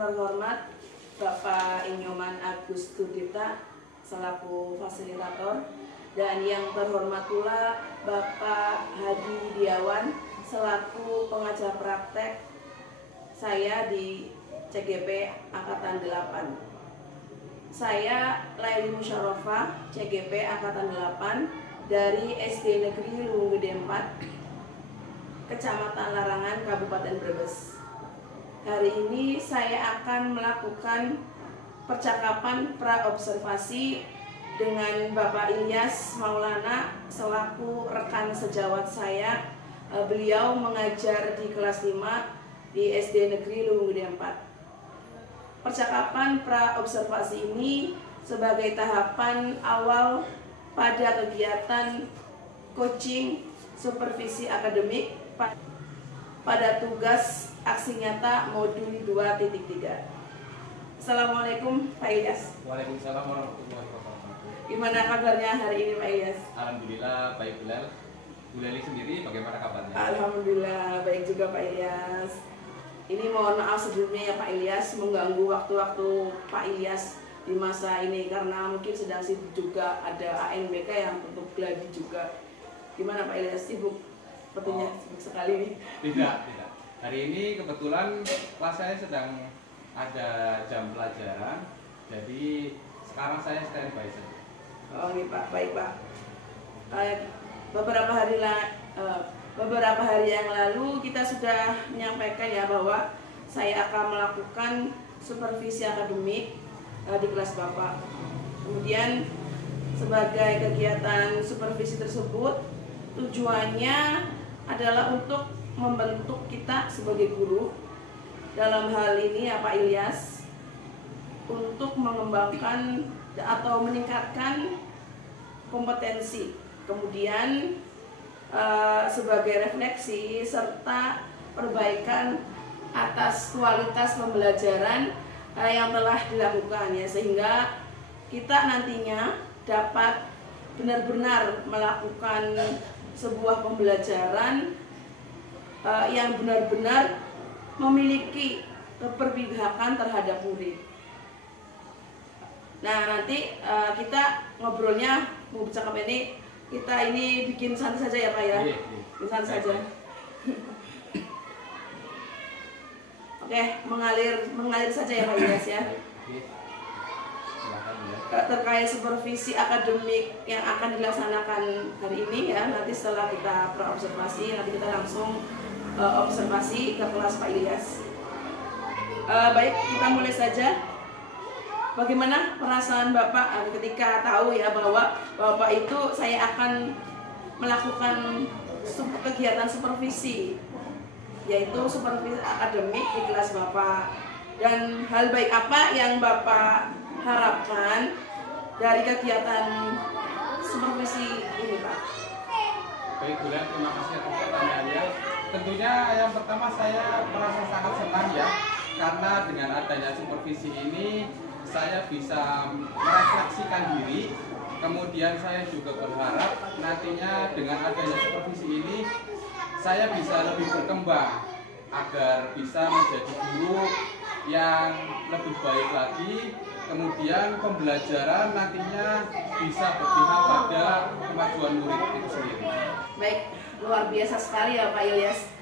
terhormat Bapak Inyoman Agus Tudita selaku fasilitator, dan yang terhormat pula Bapak Hadi Widiawan selaku pengajar praktek saya di CGP Angkatan 8. Saya Laili Musyarofa, CGP Angkatan 8 dari SD Negeri Luwung Gede 4, Kecamatan Larangan, Kabupaten Brebes. Hari ini saya akan melakukan percakapan praobservasi dengan Bapak Ilyas Maulana selaku rekan sejawat saya. Beliau mengajar di kelas 5 di SD Negeri Luwung Gede 4. Percakapan praobservasi ini sebagai tahapan awal pada kegiatan coaching supervisi akademik pada tugas aksi nyata modul 2.3. Assalamualaikum Pak Ilyas. Waalaikumsalam warahmatullahi wabarakatuh. Gimana kabarnya hari ini Pak Ilyas? Alhamdulillah baik Bilal. Bu Leli sendiri bagaimana kabarnya? Alhamdulillah baik juga Pak Ilyas. Ini mohon maaf sebelumnya ya Pak Ilyas, mengganggu waktu-waktu Pak Ilyas di masa ini karena mungkin sedang sibuk juga, ada ANBK yang untuk gladi juga. Gimana Pak Ilyas, sibuk? Sepertinya sibuk sekali nih. Tidak. Hari ini kebetulan kelas saya sedang ada jam pelajaran, jadi sekarang saya standby saja. Oh ini Pak, baik Pak. Beberapa hari yang lalu kita sudah menyampaikan ya bahwa saya akan melakukan supervisi akademik di kelas Bapak. Kemudian sebagai kegiatan supervisi tersebut tujuannya adalah untuk membentuk kita sebagai guru. Dalam hal ini ya Pak Ilyas, untuk mengembangkan atau meningkatkan kompetensi, kemudian sebagai refleksi serta perbaikan atas kualitas pembelajaran yang telah dilakukan ya, sehingga kita nantinya dapat benar-benar melakukan sebuah pembelajaran yang benar-benar memiliki keberpihakan terhadap murid. Nah nanti kita ngobrolnya mau bercakap ini, kita ini bikin santai saja ya Pak ya. Bikin santai saja. Oke, mengalir saja ya Pak Ilyas ya. Terkait supervisi akademik yang akan dilaksanakan hari ini ya, nanti setelah kita praobservasi, nanti kita langsung observasi ke kelas Pak Ilyas. Baik, kita mulai saja. Bagaimana perasaan Bapak ketika tahu ya bahwa Bapak itu saya akan melakukan kegiatan supervisi, yaitu supervisi akademik di kelas Bapak, dan hal baik apa yang Bapak harapkan dari kegiatan supervisi ini Pak? Baik Bu Leli, terima kasih atas pertanyaannya. Tentunya yang pertama saya merasa sangat senang ya, karena dengan adanya supervisi ini saya bisa merefleksikan diri. Kemudian saya juga berharap nantinya dengan adanya supervisi ini saya bisa lebih berkembang agar bisa menjadi guru yang lebih baik lagi. Kemudian pembelajaran nantinya bisa berpihak pada kemajuan murid itu sendiri. Baik, luar biasa sekali ya Pak Ilyas.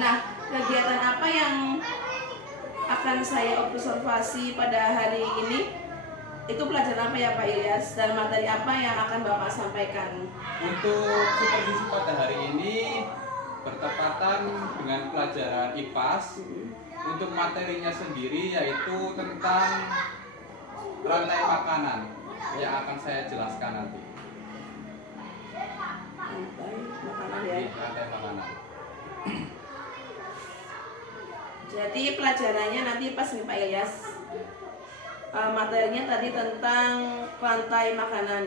Nah, kegiatan apa yang akan saya observasi pada hari ini? Itu pelajaran apa ya Pak Ilyas, dan materi apa yang akan Bapak sampaikan? Untuk supervisi pada hari ini bertepatan dengan pelajaran IPAS. Untuk materinya sendiri yaitu tentang rantai makanan yang akan saya jelaskan nanti. Makanan ya. Rantai makanan. Jadi pelajarannya nanti pas nih Pak Ilyas. Materinya tadi tentang rantai makanan.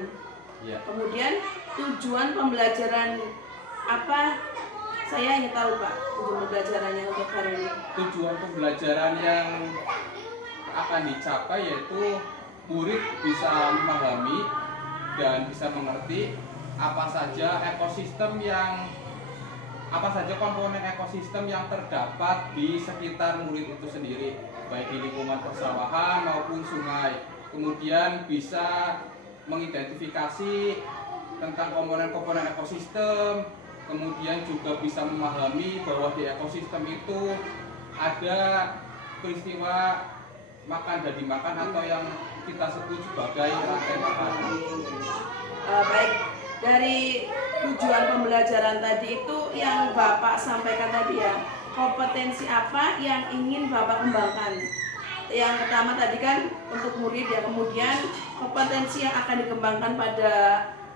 Ya. Kemudian tujuan pembelajaran apa? Saya ingin tahu Pak, tujuan pembelajarannya untuk hari ini. Tujuan pembelajaran yang akan dicapai yaitu murid bisa memahami dan bisa mengerti apa saja ekosistem yang apa saja komponen ekosistem yang terdapat di sekitar murid itu sendiri, baik di lingkungan persawahan maupun sungai. Kemudian bisa mengidentifikasi tentang komponen-komponen ekosistem, kemudian juga bisa memahami bahwa di ekosistem itu ada peristiwa makan dan dimakan atau yang kita sebut sebagai rantai makanan. Baik, dari tujuan pembelajaran tadi itu yang Bapak sampaikan tadi ya, kompetensi apa yang ingin Bapak kembangkan? Yang pertama tadi kan untuk murid ya, kemudian kompetensi yang akan dikembangkan pada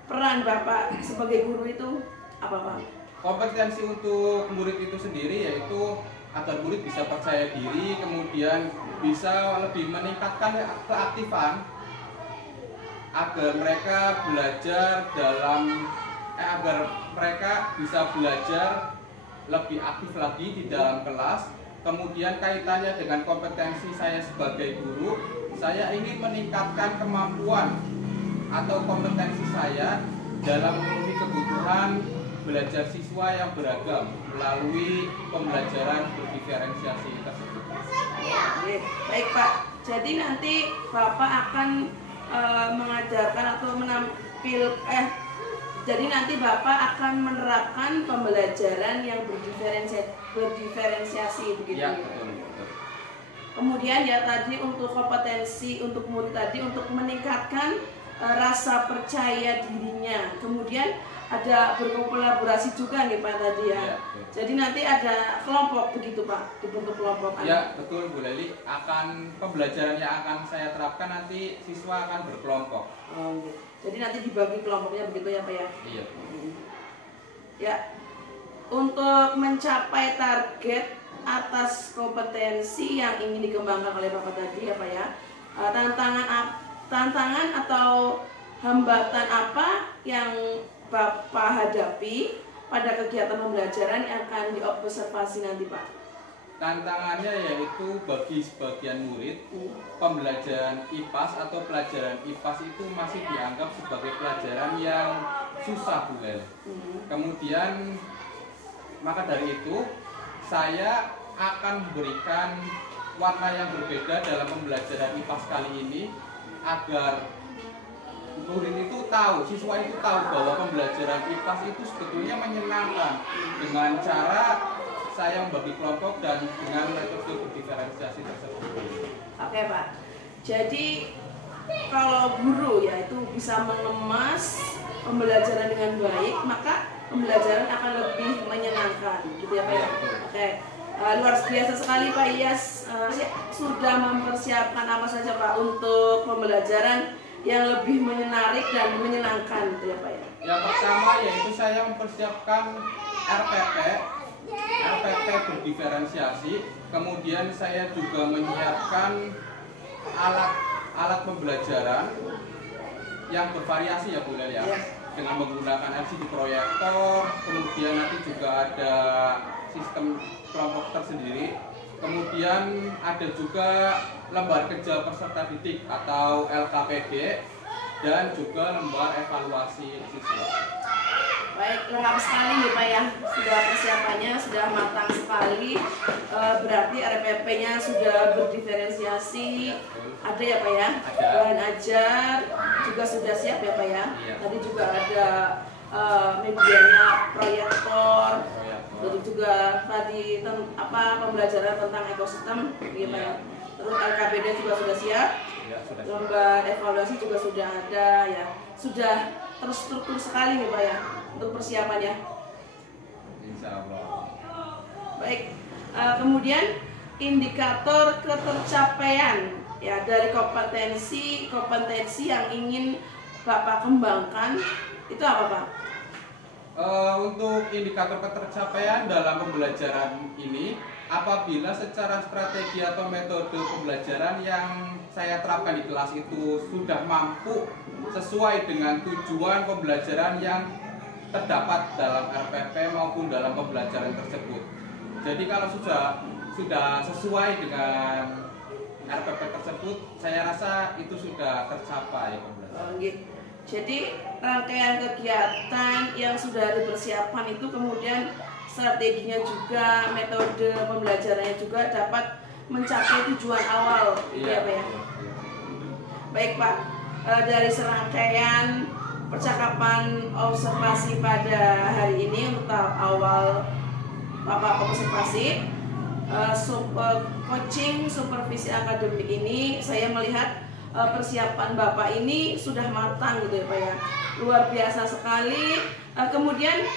peran Bapak sebagai guru itu apa Pak? Kompetensi untuk murid itu sendiri yaitu agar murid bisa percaya diri, kemudian bisa lebih meningkatkan keaktifan agar mereka belajar agar mereka bisa belajar lebih aktif lagi di dalam kelas. Kemudian kaitannya dengan kompetensi saya sebagai guru, saya ingin meningkatkan kemampuan atau kompetensi saya dalam memenuhi kebutuhan belajar siswa yang beragam melalui pembelajaran berdiferensiasi tersebut. Baik Pak, jadi nanti Bapak akan mengajarkan atau jadi nanti Bapak akan menerapkan pembelajaran yang berdiferensiasi begitu. Ya, betul. Kemudian ya tadi untuk kompetensi untuk murid tadi untuk meningkatkan rasa percaya dirinya. Kemudian ada berkolaborasi juga nih Pak tadi ya. Jadi nanti ada kelompok begitu Pak, dibentuk kelompok. Ya betul Bu Leli, pembelajaran yang akan saya terapkan nanti siswa akan berkelompok. Jadi nanti dibagi kelompoknya begitu ya Pak ya? Iya. Ya, untuk mencapai target atas kompetensi yang ingin dikembangkan oleh Bapak tadi ya Pak ya, tantangan atau hambatan apa yang Bapak hadapi pada kegiatan pembelajaran yang akan diobservasi nanti Pak? Tantangannya yaitu bagi sebagian murid, pembelajaran IPAS atau pelajaran IPAS itu masih dianggap sebagai pelajaran yang susah Bu Leli. Kemudian maka dari itu saya akan memberikan warna yang berbeda dalam pembelajaran IPAS kali ini agar murid itu tahu, siswa itu tahu bahwa pembelajaran IPAS itu sebetulnya menyenangkan dengan cara saya membagi kelompok dan dengan metode berdiferensiasi tersebut. Oke Pak, jadi kalau guru ya itu bisa mengemas pembelajaran dengan baik, maka pembelajaran akan lebih menyenangkan, gitu ya Pak ya. Oke, luar biasa sekali Pak Iyas. Sudah mempersiapkan apa saja Pak untuk pembelajaran yang lebih menarik dan menyenangkan, gitu ya Pak ya. Yang pertama yaitu saya mempersiapkan RPP berdiferensiasi, kemudian saya juga menyiapkan alat pembelajaran yang bervariasi ya Bu Leli ya, dengan menggunakan LCD proyektor, kemudian nanti juga ada sistem kelompok tersendiri, kemudian ada juga lembar kerja peserta didik atau LKPD dan juga lembar evaluasi siswa. Baik, lengkap sekali nih Pak ya, sudah persiapannya sudah matang sekali, berarti RPP-nya sudah berdiferensiasi, ada ya Pak ya, bahan ajar juga sudah siap ya Pak ya, tadi juga ada medianya proyektor, terus juga tadi pembelajaran tentang ekosistem, gitu ya, terus LKPD juga sudah siap, lembar evaluasi juga sudah ada ya, sudah terstruktur sekali nih Pak ya untuk persiapannya. Insya Allah. Baik, kemudian indikator ketercapaian ya dari kompetensi yang ingin Bapak kembangkan itu apa Pak? Untuk indikator ketercapaian dalam pembelajaran ini, apabila secara strategi atau metode pembelajaran yang saya terapkan di kelas itu sudah mampu sesuai dengan tujuan pembelajaran yang terdapat dalam RPP maupun dalam pembelajaran tersebut. Jadi kalau sudah sesuai dengan RPP tersebut, saya rasa itu sudah tercapai pembelajaran. Jadi rangkaian kegiatan yang sudah dipersiapkan itu kemudian strateginya juga, metode pembelajarannya juga dapat mencapai tujuan awal, gitu ya Pak ya. Baik Pak, dari serangkaian percakapan observasi pada hari ini untuk tahap awal Bapak observasi, coaching supervisi akademik ini, saya melihat persiapan Bapak ini sudah matang gitu ya Pak ya, luar biasa sekali. Kemudian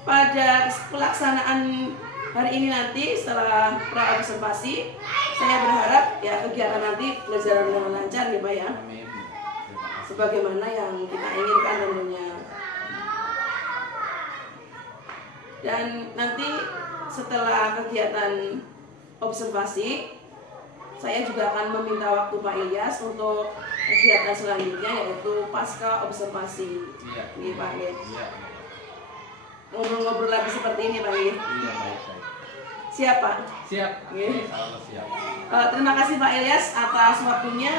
pada pelaksanaan hari ini nanti setelah pra observasi, saya berharap ya kegiatan nanti berjalan dengan lancar ya Pak ya, sebagaimana yang kita inginkan tentunya. Dan nanti setelah kegiatan observasi, saya juga akan meminta waktu Pak Ilyas untuk kegiatan selanjutnya, yaitu pasca observasi. Iya Pak ya. Ngobrol-ngobrol lagi seperti ini Pak ya. Iya, baik. Siap Pak? Siap. Iya. Siap. Terima kasih Pak Ilyas atas waktunya.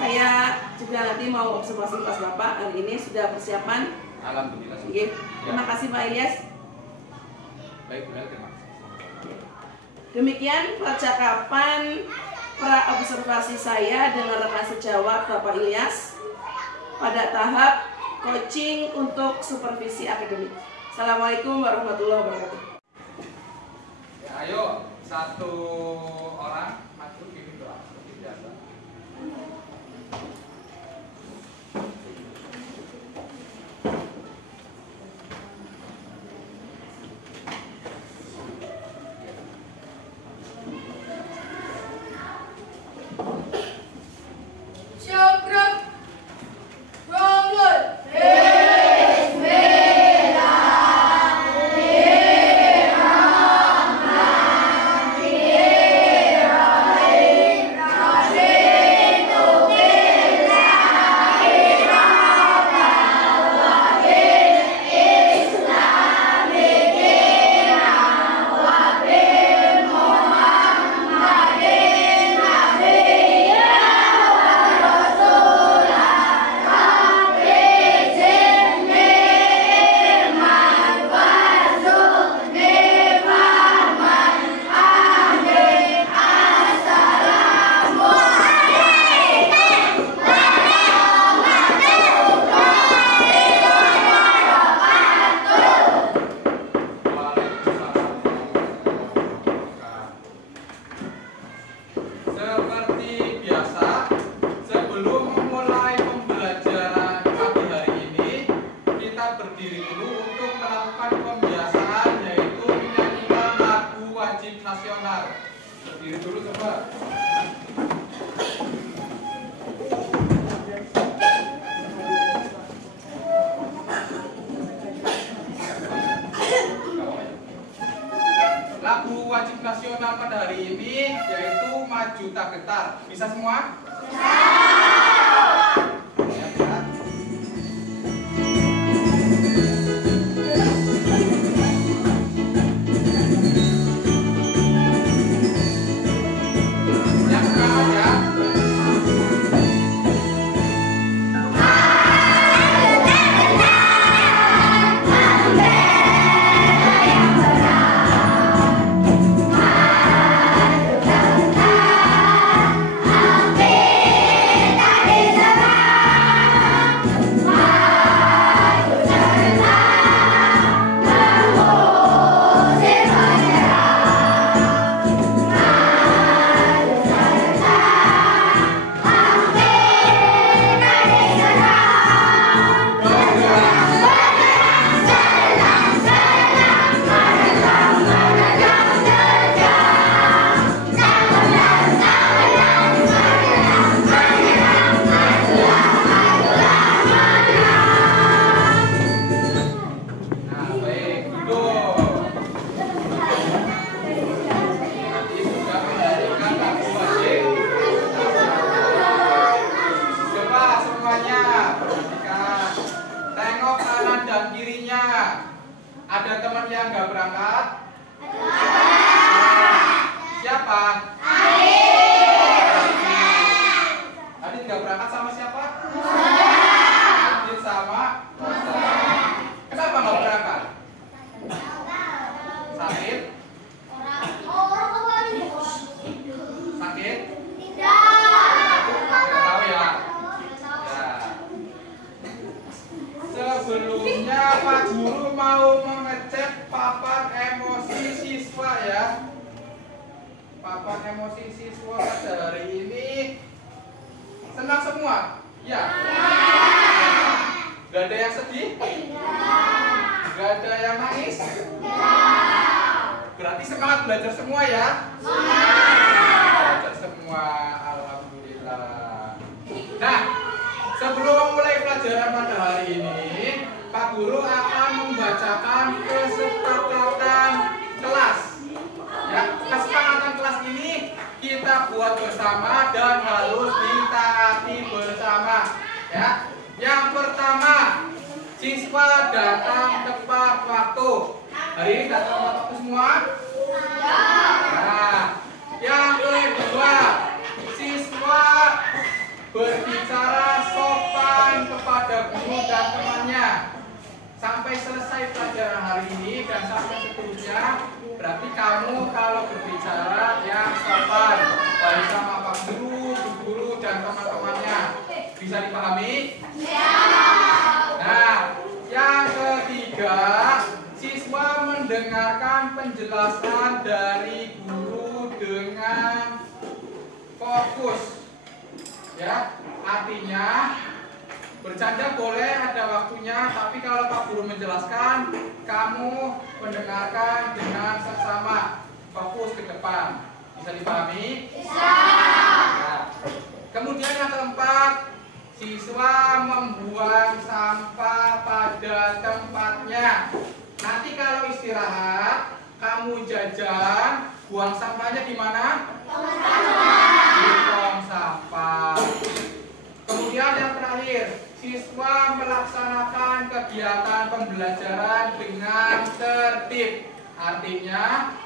Saya juga nanti mau observasi kelas Bapak hari ini sudah persiapan. Alhamdulillah. Iya. Terima kasih Pak Ilyas. Baik, terima kasih. Demikian percakapan pra observasi saya dengan rekan sejawat Bapak Ilyas pada tahap coaching untuk supervisi akademik. Assalamualaikum warahmatullahi wabarakatuh. Ya, ayo satu orang maju gini doang seperti biasa. Berdiri dulu coba. Lagu wajib nasional pada hari ini yaitu Maju Tak Gentar. Bisa semua? Ada teman yang nggak berangkat? Siapa? Adit nggak berangkat sama siapa? Adit sama? Kenapa nggak berangkat? Senang semua? Ya. Gak ada yang sedih? Gak ada yang nangis? Berarti semangat belajar semua ya? Belajar semua, alhamdulillah. Nah, sebelum memulai pelajaran pada hari ini, Pak Guru akan membacakan kesepakatan kelas. Ya, kesepakatan kelas ini kita buat bersama dan harus ditaati bersama. Ya, yang pertama, siswa datang tepat waktu. Hari ini datang tepat waktu semua? Nah, yang kedua, siswa berbicara sopan kepada guru dan temannya. Sampai selesai pelajaran hari ini dan sampai seterusnya, berarti kamu kalau berbicara yang sopan baik sama Pak Guru dan teman-temannya. Bisa dipahami? Nah, yang ketiga, siswa mendengarkan penjelasan dari guru dengan fokus. Ya, artinya bercanda boleh, ada waktunya, tapi kalau Pak Guru menjelaskan, kamu mendengarkan dengan seksama, fokus ke depan. Bisa dipahami? Bisa. Nah, kemudian yang keempat, siswa membuang sampah pada tempatnya. Nanti kalau istirahat, kamu jajan, buang sampahnya di mana? Di tong sampah. Kemudian yang terakhir, siswa melaksanakan kegiatan pembelajaran dengan tertib. Artinya,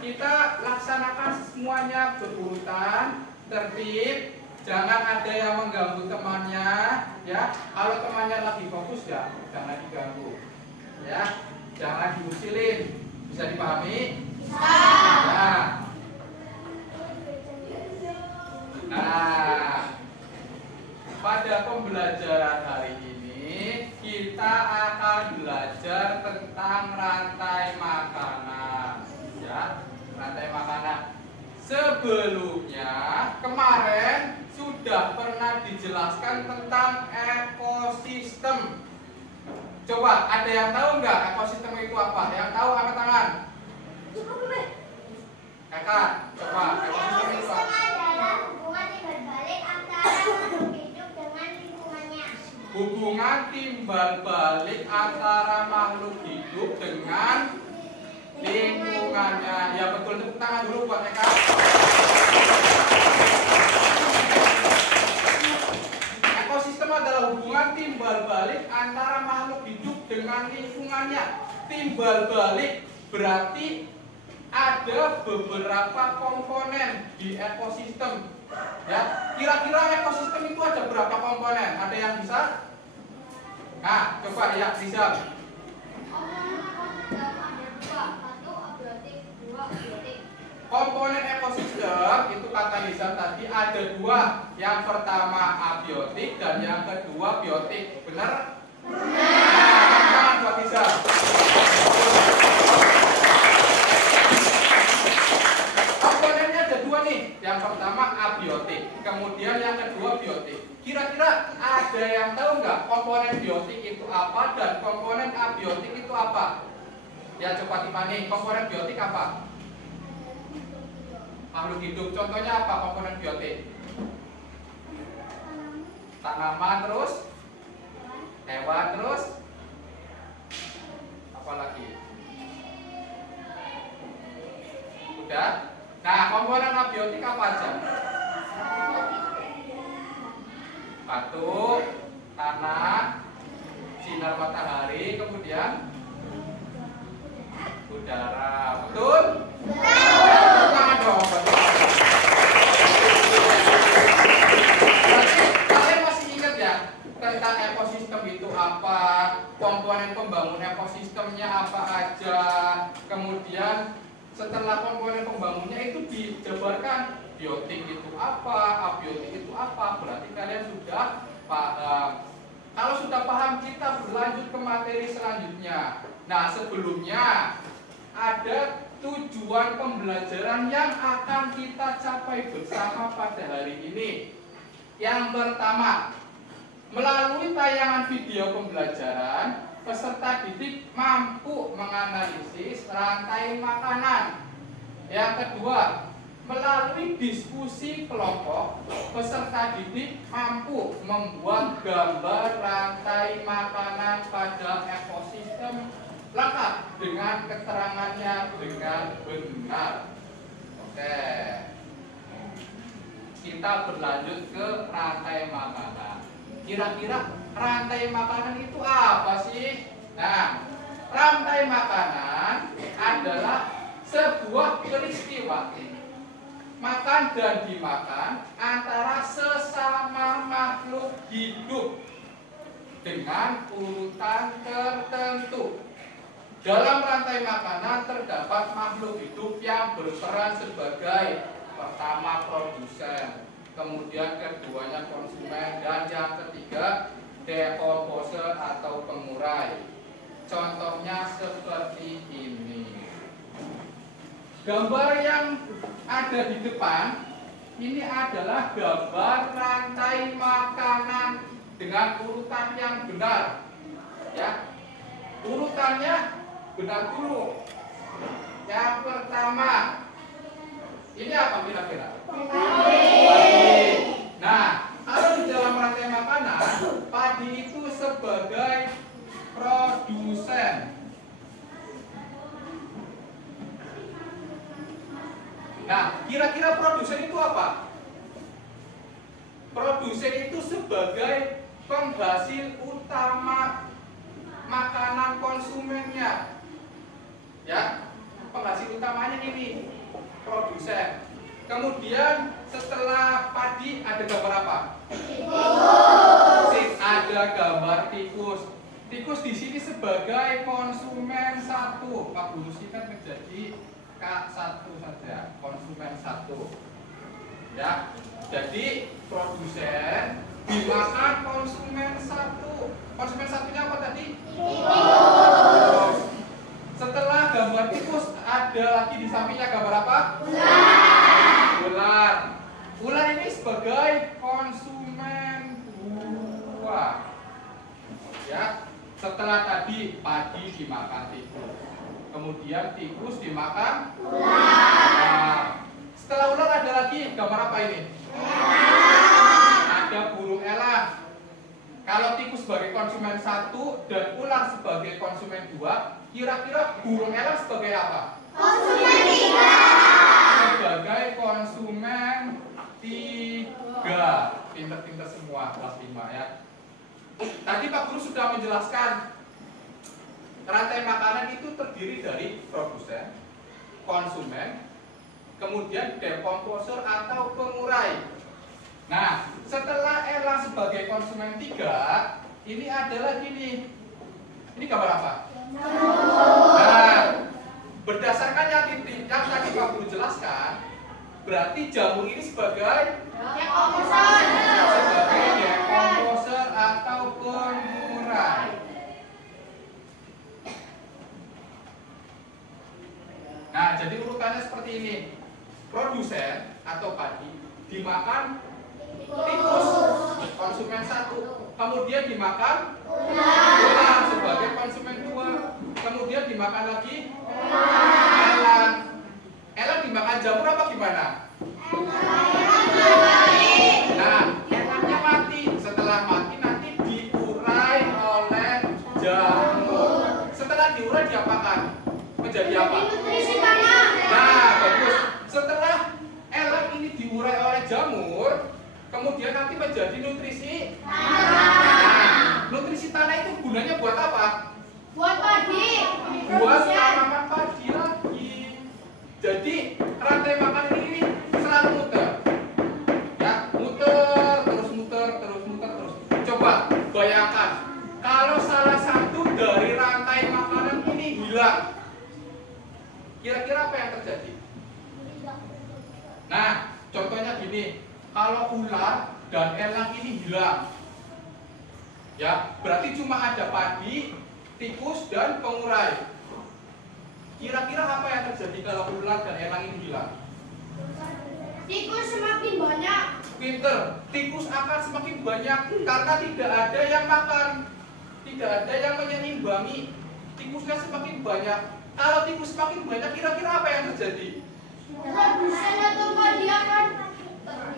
kita laksanakan semuanya berurutan, tertib. Jangan ada yang mengganggu temannya, ya. Kalau temannya lagi fokus ya, jangan diganggu, ya. Jangan diusilin. Bisa dipahami? Bisa. Nah, pada pembelajaran hari ini kita akan belajar tentang rantai makanan, ya. Rantai makanan. Sebelumnya kemarin sudah pernah dijelaskan tentang ekosistem. Coba ada yang tahu nggak ekosistem itu apa? Yang tahu angkat tangan. Eka, coba ekosistem itu apa? Adalah hubungan timbal balik antara makhluk hidup dengan lingkungannya. Hubungan timbal balik antara makhluk hidup dengan lingkungannya. Ya betul, tepuk tangan dulu buat Eka. Ekosistem adalah hubungan timbal balik antara makhluk hidup dengan lingkungannya. Timbal balik berarti ada beberapa komponen di ekosistem. Ya, kira-kira ekosistem itu ada berapa komponen? Ada yang bisa? Nah, coba ya, bisa. Komponen ekosistem itu kata Nizam tadi ada dua. Yang pertama abiotik dan yang kedua biotik. Benar? Nah, buat Nizam. Komponennya ada dua nih. Yang pertama abiotik, kemudian yang kedua biotik. Kira-kira ada yang tahu nggak komponen biotik itu apa dan komponen abiotik itu apa? Ya coba dipani. Komponen biotik apa? Makhluk hidup. Contohnya apa komponen biotik? Tanaman, terus hewan, terus apa lagi? Udah. Nah, komponen abiotik apa aja? Batu, tanah, sinar matahari, kemudian udara. Betul? Tangan dong. Kalian masih ingat ya tentang ekosistem itu apa? Komponen pembangun ekosistemnya apa aja? Kemudian setelah komponen pembangunnya itu dijabarkan, biotik itu apa, abiotik itu apa. Berarti kalian sudah paham. Kalau sudah paham, kita berlanjut ke materi selanjutnya. Nah, sebelumnya ada tujuan pembelajaran yang akan kita capai bersama pada hari ini. Yang pertama, melalui tayangan video pembelajaran, peserta didik mampu menganalisis rantai makanan. Yang kedua, melalui diskusi kelompok, peserta didik mampu membuat gambar rantai makanan pada ekosistem lengkap dengan keterangannya dengan benar. Oke. Kita berlanjut ke rantai makanan. Kira-kira rantai makanan itu apa sih? Nah, rantai makanan adalah sebuah peristiwa makan dan dimakan antara sesama makhluk hidup dengan urutan tertentu. Dalam rantai makanan terdapat makhluk hidup yang berperan sebagai pertama produsen, kemudian keduanya konsumen, dan yang ketiga dekomposer atau pengurai. Contohnya seperti ini. Gambar yang ada di depan ini adalah gambar rantai makanan dengan urutan yang benar. Ya, urutannya benar dulu. Yang pertama, ini apa kira-kira? Padi. Nah, kalau di dalam rantai makanan, padi itu sebagai produsen. Nah, kira-kira produsen itu apa? Produsen itu sebagai penghasil utama makanan konsumennya. Ya, penghasil utamanya ini produsen. Kemudian setelah padi ada gambar apa? Tikus. Ada gambar tikus. Tikus di sini sebagai konsumen satu. Pak Guru singkat menjadi K1 saja, konsumen satu. Ya, jadi produsen dimakan konsumen satu. Konsumen satunya apa tadi? Tikus. Setelah gambar tikus ada lagi di sampingnya gambar apa? Ular. Ular ini sebagai konsumen buah. Ya, setelah tadi padi dimakan tikus, kemudian tikus dimakan ular. Setelah ular ada lagi gambar apa ini? Ada burung elang. Kalau tikus sebagai konsumen satu dan ular sebagai konsumen dua, kira-kira burung elang sebagai apa? Konsumen 3. Sebagai konsumen 3. Pinter-pinter semua kelas 5 ya. Tadi Pak Guru sudah menjelaskan rantai makanan itu terdiri dari produsen, konsumen, kemudian dekomposer atau pengurai. Nah, setelah elang sebagai konsumen 3, ini ada lagi nih. Ini gambar apa? Nah, berdasarkan yang tadi Pak Guru jelaskan, berarti jamur ini sebagai dekomposer atau pengurai. Nah, jadi urutannya seperti ini. Produsen atau padi dimakan tikus, konsumen satu, kemudian dimakan ular sebagai konsumen 2, kemudian dimakan lagi elang. Elang dimakan jamur apa gimana? Nah, elangnya mati. Setelah mati nanti diurai oleh jamur. Setelah diurai diapakan? Menjadi apa? Nah, bagus. Setelah elang ini diurai oleh jamur, kemudian nanti menjadi nutrisi tanah. Nutrisi tanah itu gunanya buat apa? Buat padi. Buat tanaman padi lagi. Jadi rantai makanan ini selalu muter. Ya, muter terus. Coba bayangkan kalau salah satu dari rantai makanan ini hilang. Kira-kira apa yang terjadi? Nah, contohnya gini. Kalau ular dan elang ini hilang, ya berarti cuma ada padi, tikus, dan pengurai. Kira-kira apa yang terjadi kalau ular dan elang ini hilang? Tikus semakin banyak. Pinter, tikus akan semakin banyak karena tidak ada yang makan, tidak ada yang menyeimbangi. Tikusnya semakin banyak. Kalau tikus semakin banyak, kira-kira apa yang terjadi? Produsen atau padi akan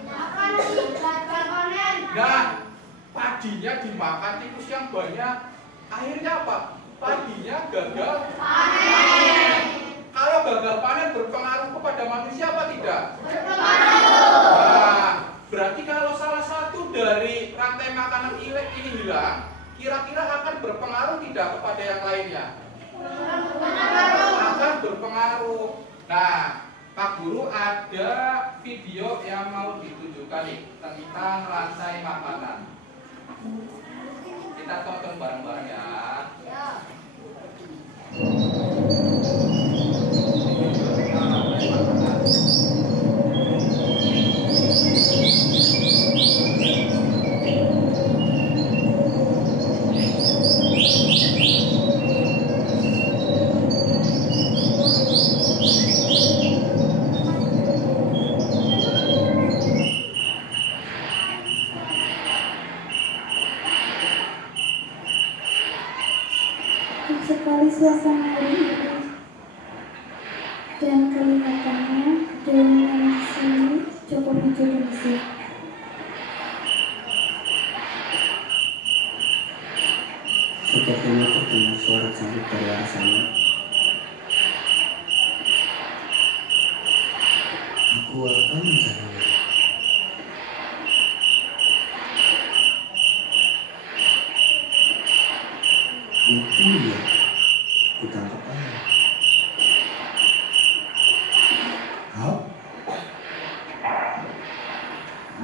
gagal panen. Nah, padinya dimakan tikus yang banyak. Akhirnya apa? Padinya gagal panen. Kalau gagal panen berpengaruh kepada manusia apa tidak? Berpengaruh. Nah, berarti kalau salah satu dari rantai makanan ini hilang, kira-kira akan berpengaruh tidak kepada yang lainnya? Akan berpengaruh. Nah, Pak Guru ada video yang mau ditunjukkan nih tentang rantai makanan. Kita tonton bareng-bareng ya. Sekali suasana hari ini dan kelihatannya dengan sini cukup hijau dan bersih. Sepertinya terdengar suara cantik dari arah sana. Aku akan mencarinya. Itu dia. Kutangkap aja. Hap?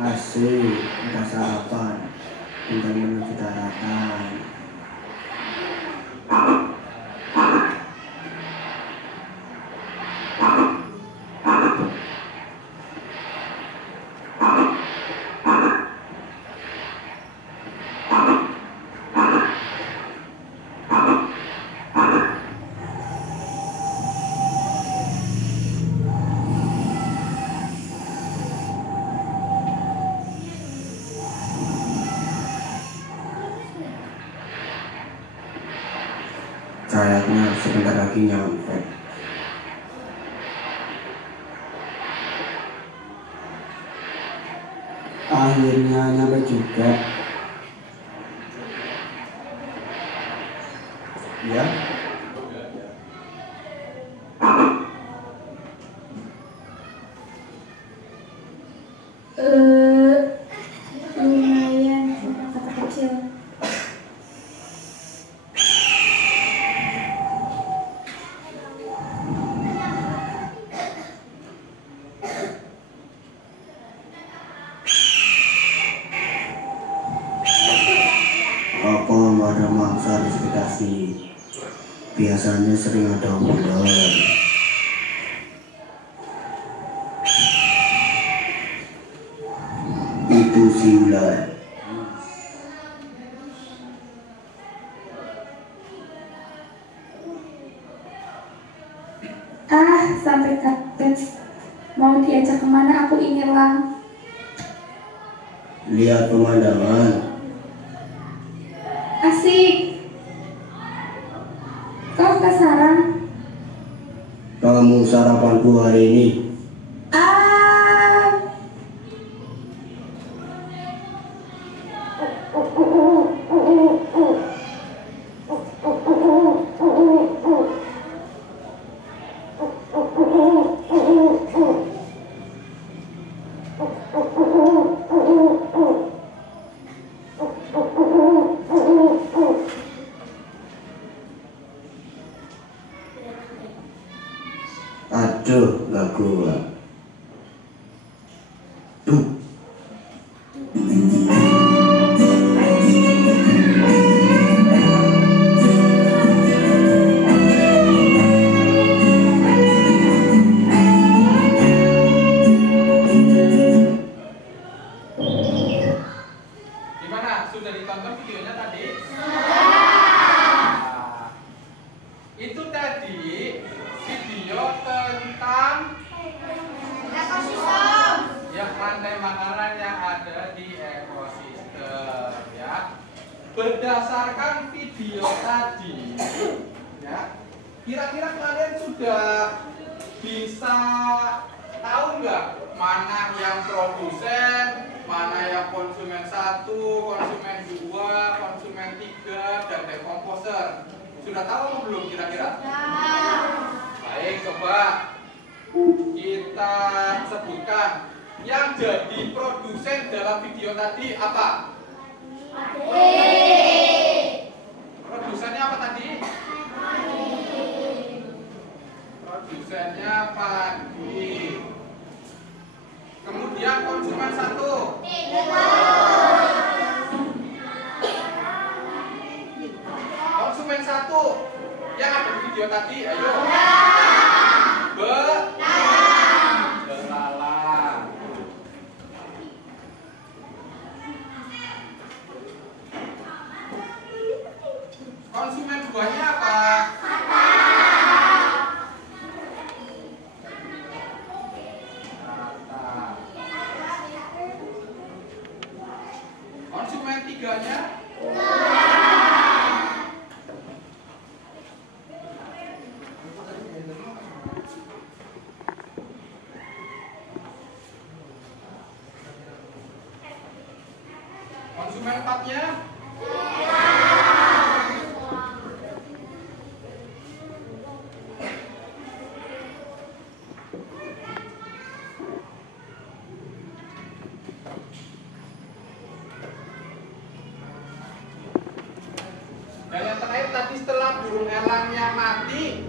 Asik, kita sarapan. Tinggal menuju daratan. Kayaknya sebentar lagi nyampe. Akhirnya nyampe juga. Ya. Lumayan cuma kata kecil. Apa ada mangsa di sekitar sini? Biasanya sering ada ular. Itu si ular. Sampai kaget. Mau diajak kemana aku ingin lang. Lihat pemandangan. Asik. Kau ke sarang? Kamu sarapanku hari ini. Aduh, gak kuat. Gimana? Sudah ditonton videonya tadi? Nah, itu tadi video tentang Ekosistem. berdasarkan video tadi, ya, kira-kira kalian sudah bisa tahu nggak mana yang produsen, mana yang konsumen 1, konsumen 2, konsumen 3, dan dekomposer? Sudah tahu atau belum kira-kira? Baik, coba kita sebutkan yang jadi produsen dalam video tadi apa? Produsennya apa tadi? Produsennya padi. Kemudian konsumen 1. Konsumen 1 yang ada di video tadi, ayo. Belalang. Konsumen 2-nya apa? Konsumen 3-nya? Konsumen 4-nya? Dan yang terakhir tadi setelah burung elangnya mati,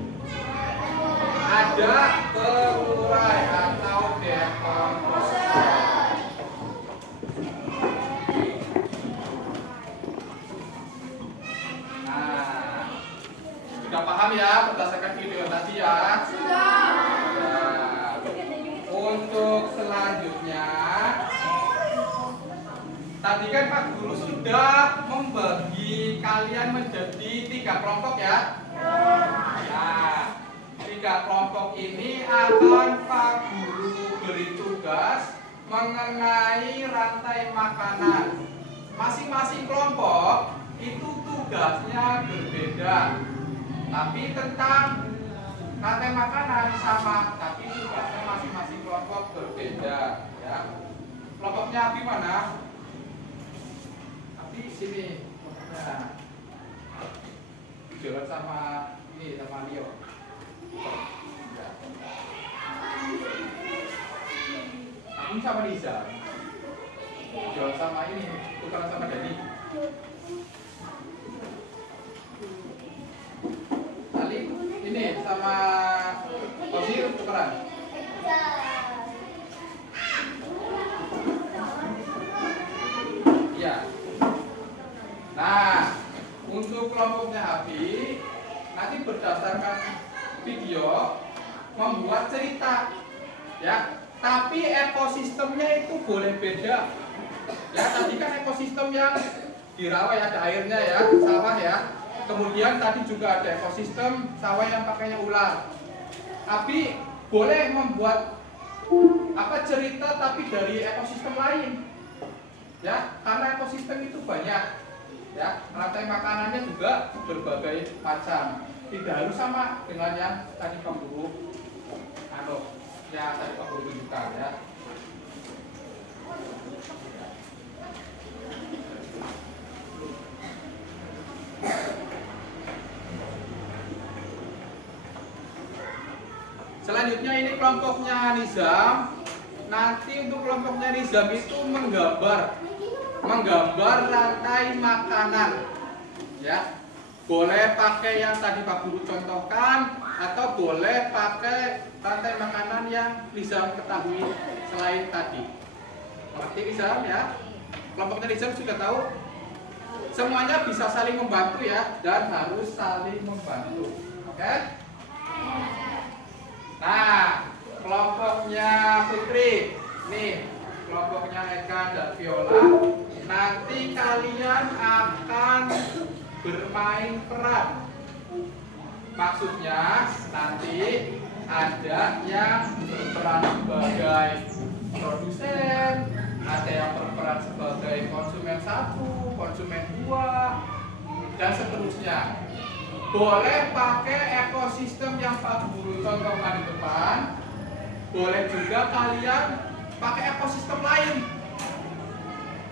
ada pengurai atau dekomposer. Nah, sudah paham ya berdasarkan video tadi ya? Sudah. Nah, untuk selanjutnya, tadi kan Pak Guru sudah membagi kalian menjadi 3 kelompok ya? Nah, 3 kelompok ini akan Pak Guru beri tugas mengenai rantai makanan. Masing-masing kelompok itu tugasnya berbeda, tapi tentang rantai makanan sama, tapi tugasnya masing-masing kelompok berbeda ya. Kelompoknya Abi mana? Abi sini. Nah, jalan sama ini sama Leo. Ya. Ini sama Lisa. Jalan sama ini, tukeran sama Dani. Ali ini sama Osir tukeran. Iya. Nah, untuk kelompoknya Abi nanti berdasarkan video membuat cerita, ya. Tapi ekosistemnya itu boleh beda. Ya, tadi kan ekosistem yang di rawa ya, ada airnya ya, sawah ya. Kemudian tadi juga ada ekosistem sawah yang pakainya ular. Abi boleh membuat cerita tapi dari ekosistem lain. Ya, karena ekosistem itu banyak. Ya, rantai makanannya juga berbagai macam. Tidak harus sama dengan yang tadi pemburu yang tadi pemburu tunjukkan ya. Selanjutnya ini kelompoknya Nizam. Nanti untuk kelompoknya Nizam itu menggambar rantai makanan, ya. Boleh pakai yang tadi Pak Guru contohkan, atau boleh pakai rantai makanan yang Nizam ketahui selain tadi. Mengerti Nizam ya? Kelompoknya Nizam sudah tahu. Semuanya bisa saling membantu ya, dan harus saling membantu. Oke? Nah, kelompoknya Putri, nih kelompoknya Eka dan Viola. Nanti kalian akan bermain peran. Maksudnya nanti ada yang berperan sebagai produsen, ada yang berperan sebagai konsumen 1, konsumen 2, dan seterusnya. Boleh pakai ekosistem yang Pak Guru contohkan di depan. Boleh juga kalian pakai ekosistem lain.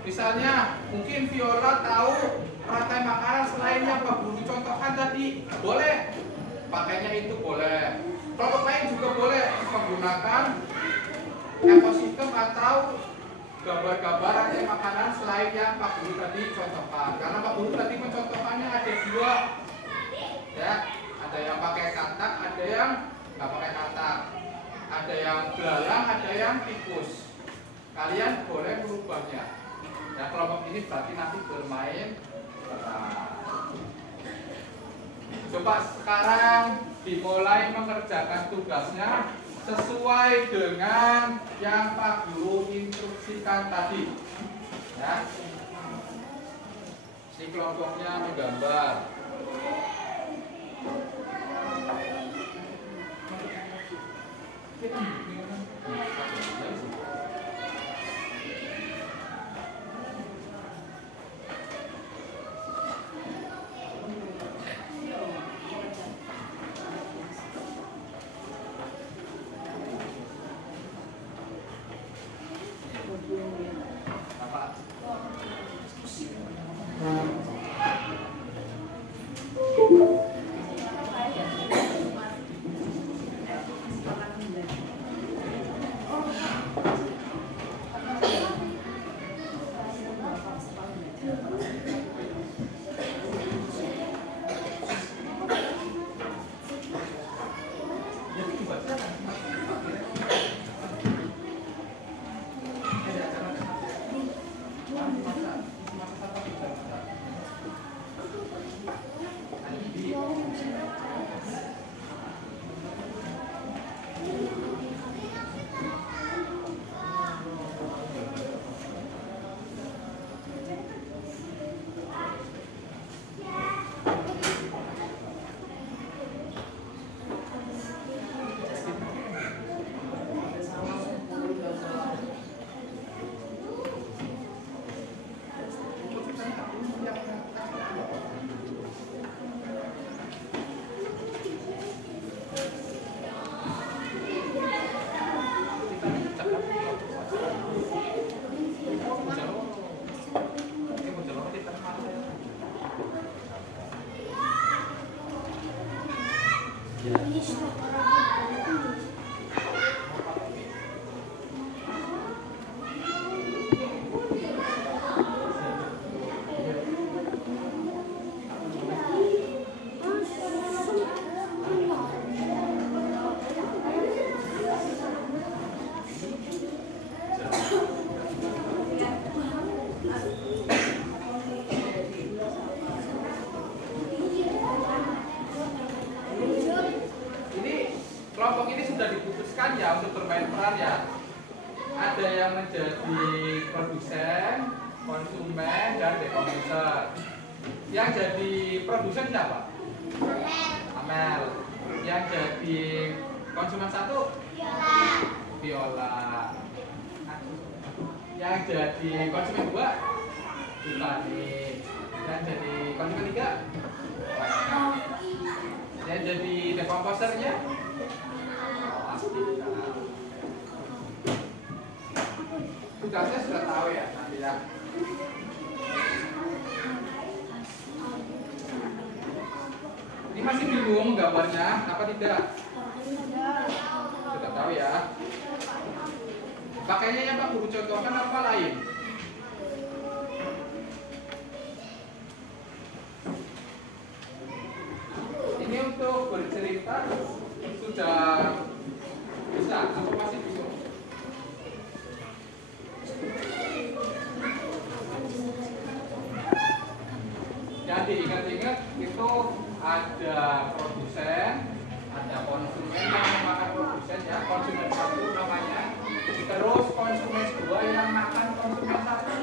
Misalnya, mungkin Viola tahu rantai makanan selain yang Pak Guru contohkan tadi. Boleh. Pakainya itu boleh. Kelompok lain juga boleh menggunakan ekosistem atau gambar-gambar rantai makanan selain yang Pak Guru tadi contohkan. Karena Pak Guru tadi mencontohkannya ada dua. Ya, ada yang pakai katak, ada yang nggak pakai katak. Ada yang belalang, ada yang tikus. Kalian boleh merubahnya. Nah, kelompok ini berarti nanti bermain peran. Coba sekarang dimulai mengerjakan tugasnya sesuai dengan yang Pak Guru instruksikan tadi. Ya. Si kelompoknya menggambar. Kelompok ini sudah diputuskan ya untuk bermain peran ya. Ada yang menjadi produsen, konsumen, dan dekomposer. Yang jadi produsen siapa? Amel. Yang jadi konsumen satu? Viola. Yang jadi konsumen dua? Tiffany. Yang jadi konsumen tiga? Yang jadi dekomposernya? Tugasnya sudah tahu ya nanti ya. Ini masih bingung gambarnya, apa tidak? Sudah tahu ya. Pakainya yang Pak Guru contohkan apa lain? Ini untuk bercerita sudah bisa, aku masih bingung. Jadi ingat-ingat itu ada produsen, ada konsumen yang memakan produsen ya, konsumen satu namanya, terus konsumen dua yang makan konsumen satu,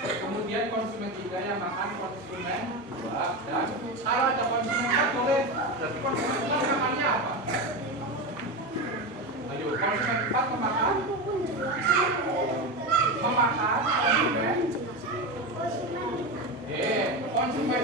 kemudian konsumen tiga yang makan konsumen dua, dan kalau ada konsumen empat boleh, berarti konsumen empat makannya apa? Ayo, konsumen empat memakan konsumen konsumen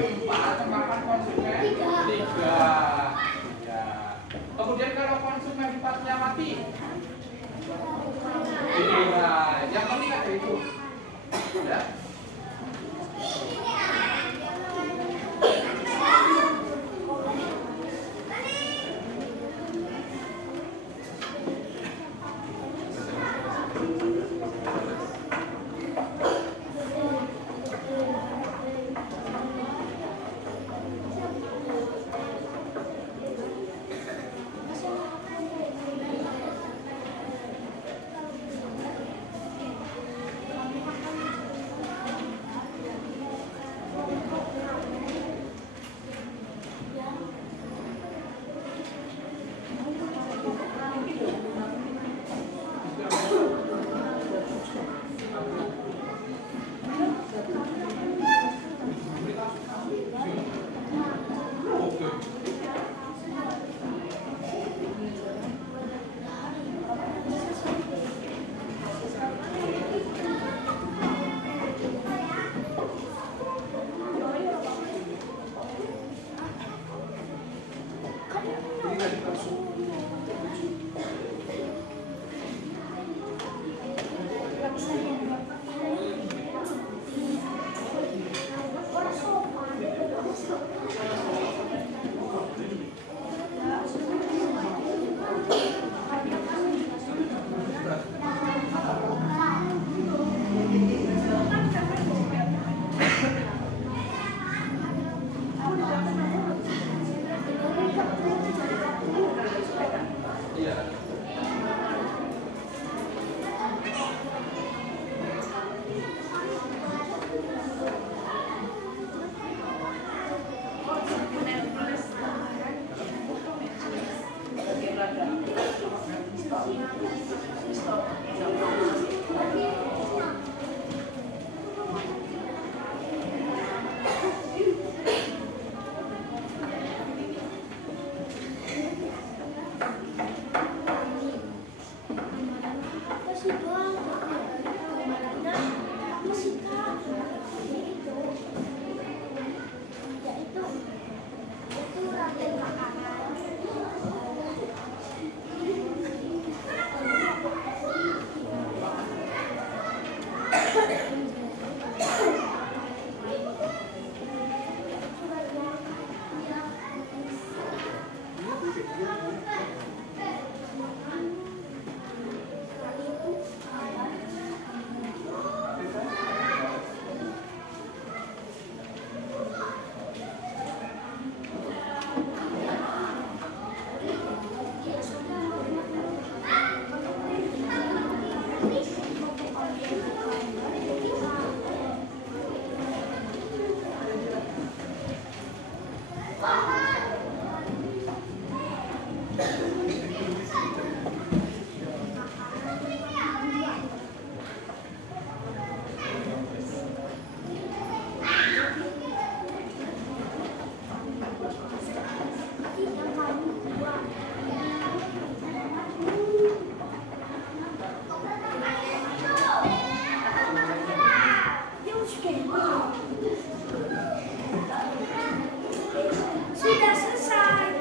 Sudah selesai.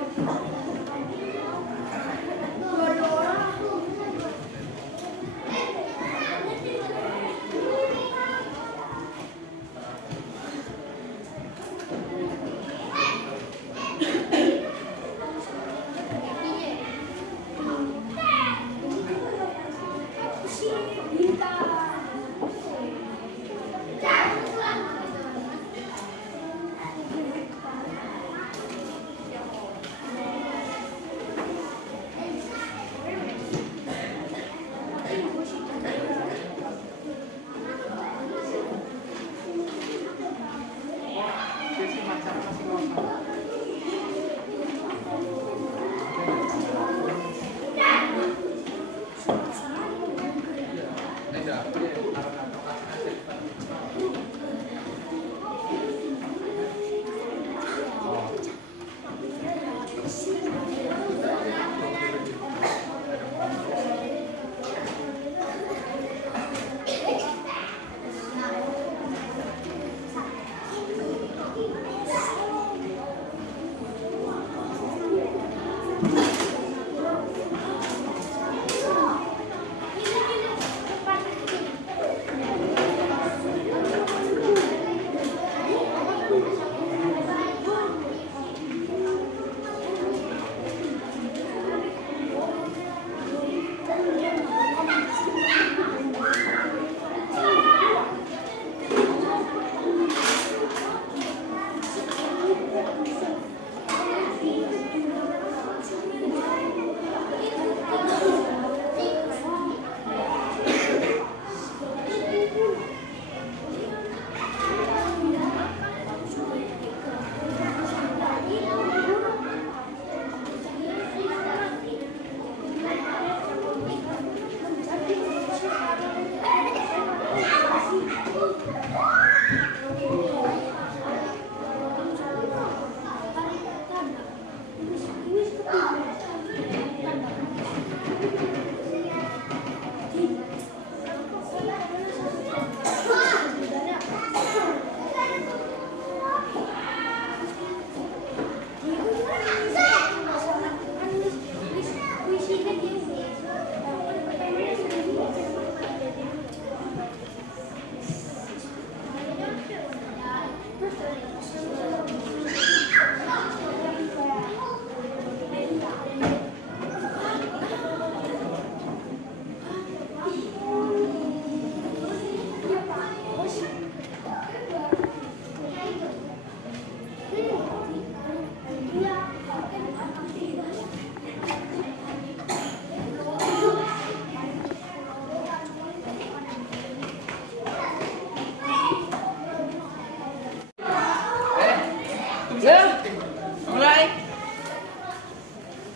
Mulai.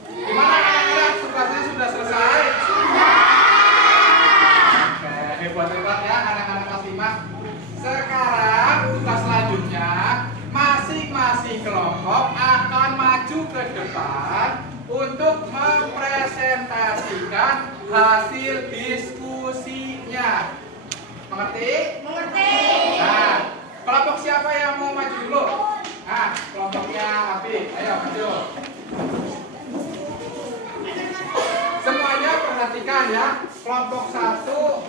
Gimana anak-anak? Tugasnya sudah selesai? Sudah. Oke, hebat-hebat ya anak-anak kelas 5. Sekarang tugas selanjutnya, masing-masing kelompok akan maju ke depan untuk mempresentasikan hasil diskusinya. Mengerti? Mengerti. Nah, kelompok siapa yang mau maju dulu? Nah, kelompoknya Abi, ayo maju. Semuanya perhatikan ya. Kelompok 1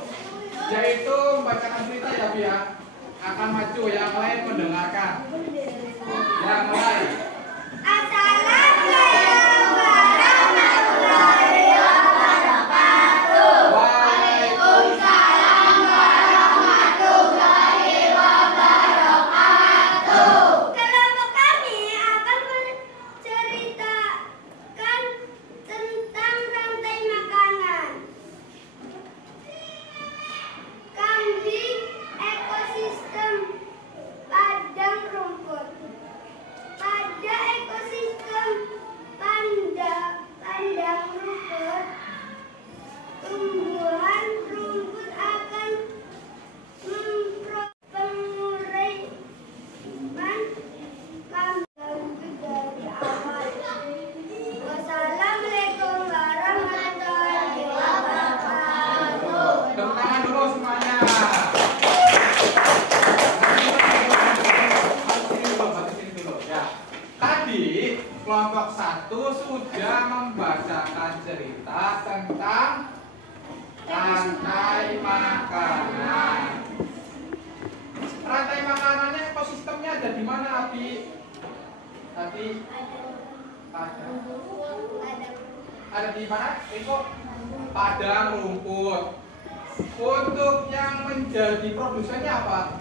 yaitu membacakan berita ya Abi ya. Akan maju, yang lain mendengarkan. Ya, mulai. Assalamualaikum warahmatullahi wabarakatuh. Waalaikumsalam warahmatullahi wabarakatuh. Kelompok kami akan menceritakan tentang rantai makanan. Kambing, ekosistem padang rumput. Pada kelompok 1 sudah membacakan cerita tentang rantai makanan. Rantai makanannya ekosistemnya ada di mana, Abi? Tadi ada di mana? Itu padang rumput. Untuk yang menjadi produsennya apa?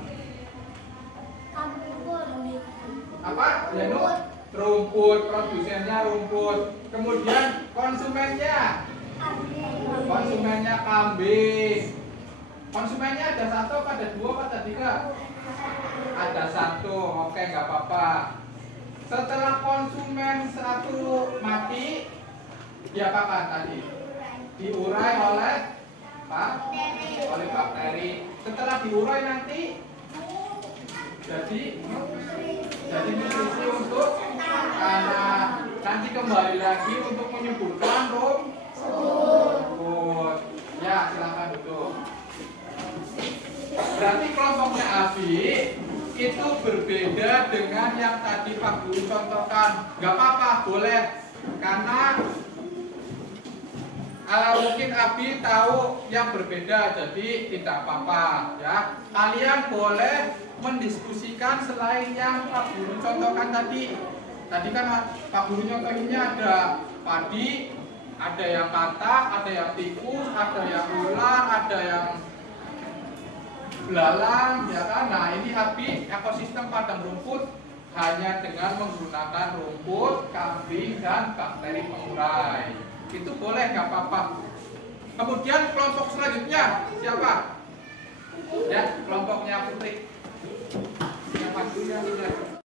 Apa? Lenu? Rumput, produsennya rumput. Kemudian konsumennya? Konsumennya kambing. Konsumennya ada 1, ada 2, ada 3? Ada 1, oke nggak apa-apa. Setelah konsumen 1 mati, diapakan tadi? Diurai oleh apa? Oleh bakteri. Setelah diurai nanti jadi nutrisi untuk tanah. Nanti kembali lagi untuk menyuburkan rumput. Ya, silakan duduk. Berarti kelompoknya Abi itu berbeda dengan yang tadi Pak Guru contohkan. Gak apa-apa, boleh. Karena mungkin Abi tahu yang berbeda, jadi tidak apa-apa ya. Kalian boleh mendiskusikan selain yang Pak Guru contohkan tadi. Tadi kan Pak Guru contohnya ada padi, ada yang katak, ada yang tikus, ada yang ular, ada yang belalang, ya kan? Nah, ini Abi ekosistem padang rumput hanya dengan menggunakan rumput, kambing, dan bakteri pengurai. Itu boleh, nggak apa-apa. Kemudian kelompok selanjutnya siapa? Ya, kelompoknya Putri. Siapa dulu yang sudah?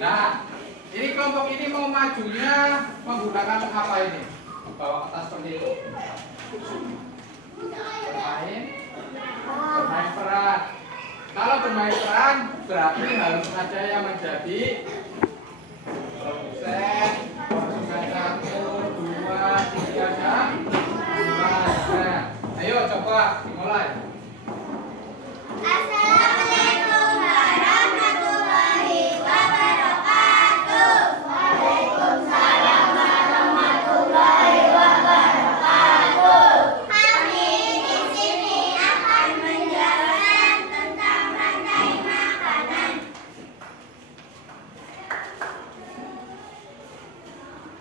Nah, ini kelompok ini mau majunya menggunakan apa ini? Bawa kertas seperti itu. Bermain peran. Kalau bermain peran berarti harus ada yang menjadi produsen, konsumen 1, 2, 3, dan 4. Ayo coba dimulai. Assalamualaikum warahmatullahi wabarakatuh. Waalaikumsalam warahmatullahi wabarakatuh. Kami di sini akan menjelaskan tentang rantai makanan.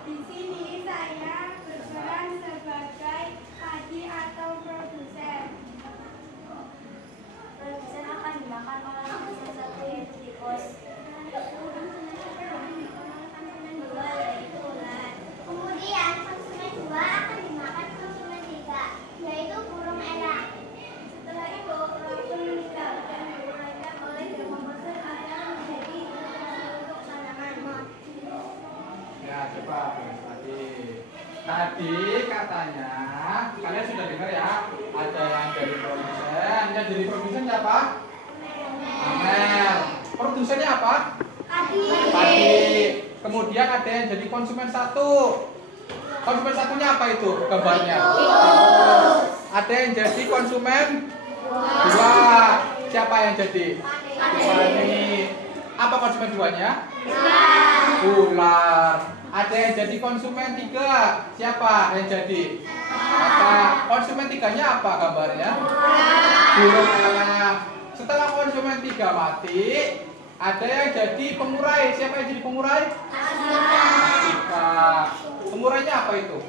Di sini saya berperan sebagai padi atau produsen. Produsen akan dimakan oleh konsumen 1 yaitu tikus. Konsumen 2 yaitu ular. Kemudian konsumen 2 akan dimakan konsumen 3 yaitu burung elang. Setelah itu racun meninggal dan diuraikan oleh dekomposer agar menjadi nutrisi untuk tanaman. Ya, coba tadi katanya kalian sudah dengar ya, ada yang dari produsen. Yang dari produsen siapa? Amel. Produsennya apa? Padi. Kemudian ada yang jadi konsumen 1. Konsumen 1-nya apa itu gambarnya? Ada yang jadi konsumen 2. Siapa yang jadi? Pani. Apa konsumen 2-nya? Ular. Ada yang jadi konsumen 3. Siapa yang jadi? Konsumen 3-nya apa gambarnya? Burung elang. Setelah konsumen 3 mati, ada yang jadi pengurai. Siapa yang jadi pengurai? Pengurainya apa itu?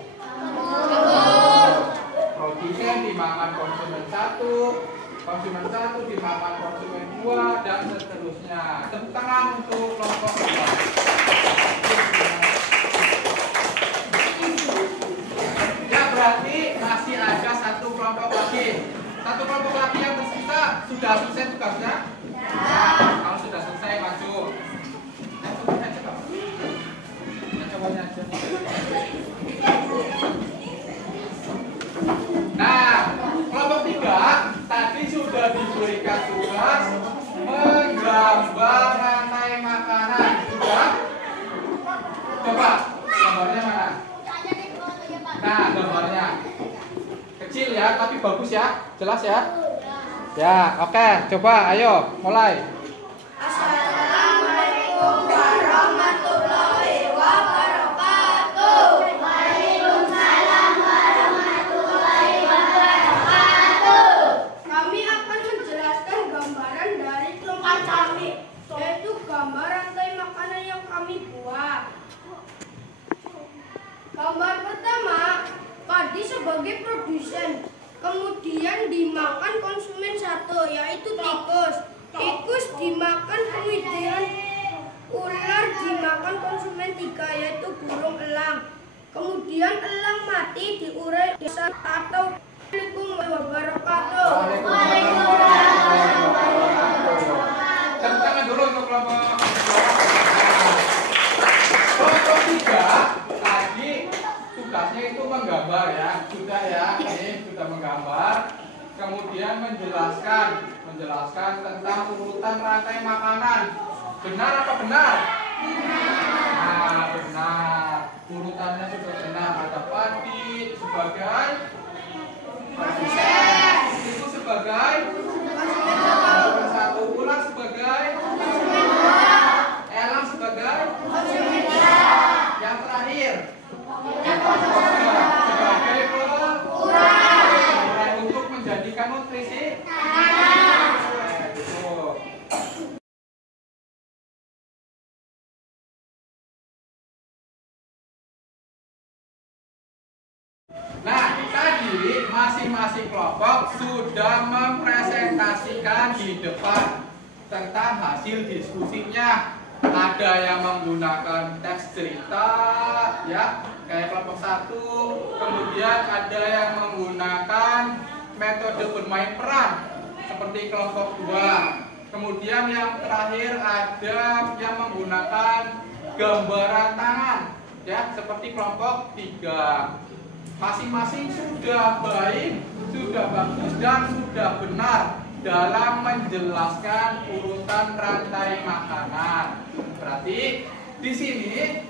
Produsen dimakan konsumen 1, konsumen 1 dimakan konsumen 2, dan seterusnya. Tepuk tangan untuk kelompok 2. Ya, berarti masih ada 1 kelompok lagi. 1 kelompok lagi yang tersisa. Sudah selesai tugasnya? Ya. Kalau sudah selesai maju. Coba aja, Pak. Cobanya aja. Nah, kelompok 3 tadi sudah diberikan tugas menggambar rantai makanan. Sudah? Coba gambarnya mana? Nah, gambarnya. ya, tapi bagus ya, jelas ya. Ya, oke, coba ayo mulai. Assalamualaikum warahmatullahi wabarakatuh. Waalaikumsalam warahmatullahi wabarakatuh. Kami akan menjelaskan gambaran dari kelompok kami, yaitu gambar rantai makanan yang kami buat. Gambar pertama, padi sebagai produsen, kemudian dimakan konsumen satu, yaitu tikus. Tikus dimakan, kemudian ular dimakan konsumen tiga, yaitu burung elang. Kemudian elang mati diurai desa atau Assalamualaikum wabarakatuh. Tepuk tangan dulu untuk kelompok. Kelompok 3 tadi tugasnya itu menggambar ya, sudah ya, ini sudah menggambar. Kemudian menjelaskan tentang urutan rantai makanan. Benar apa benar? Nah, benar. Urutannya sudah benar. Ada padi sebagai produsen, itu sebagai konsumen satu, ular sebagai elang sebagai yang terakhir sebagai pengurai untuk menjadikan nutrisi. Nah, tadi masing-masing kelompok sudah mempresentasikan di depan tentang hasil diskusinya. Ada yang menggunakan teks cerita, ya, kayak kelompok 1. Kemudian ada yang menggunakan metode bermain peran, seperti kelompok 2. Kemudian yang terakhir ada yang menggunakan gambaran tangan, ya, seperti kelompok 3. Masing-masing sudah baik, sudah bagus, dan sudah benar dalam menjelaskan urutan rantai makanan. Berarti di sini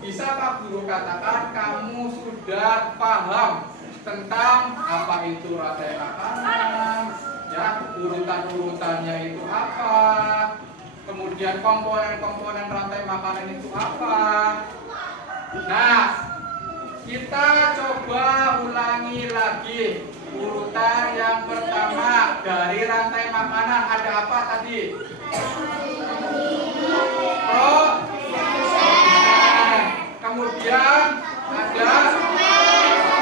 bisa Pak Guru katakan kamu sudah paham tentang apa itu rantai makanan, ya, urutan-urutannya itu apa, kemudian komponen-komponen rantai makanan itu apa. Nah, kita coba ulangi lagi urutan yang pertama dari rantai makanan. Ada apa tadi? Produsen. Kemudian ada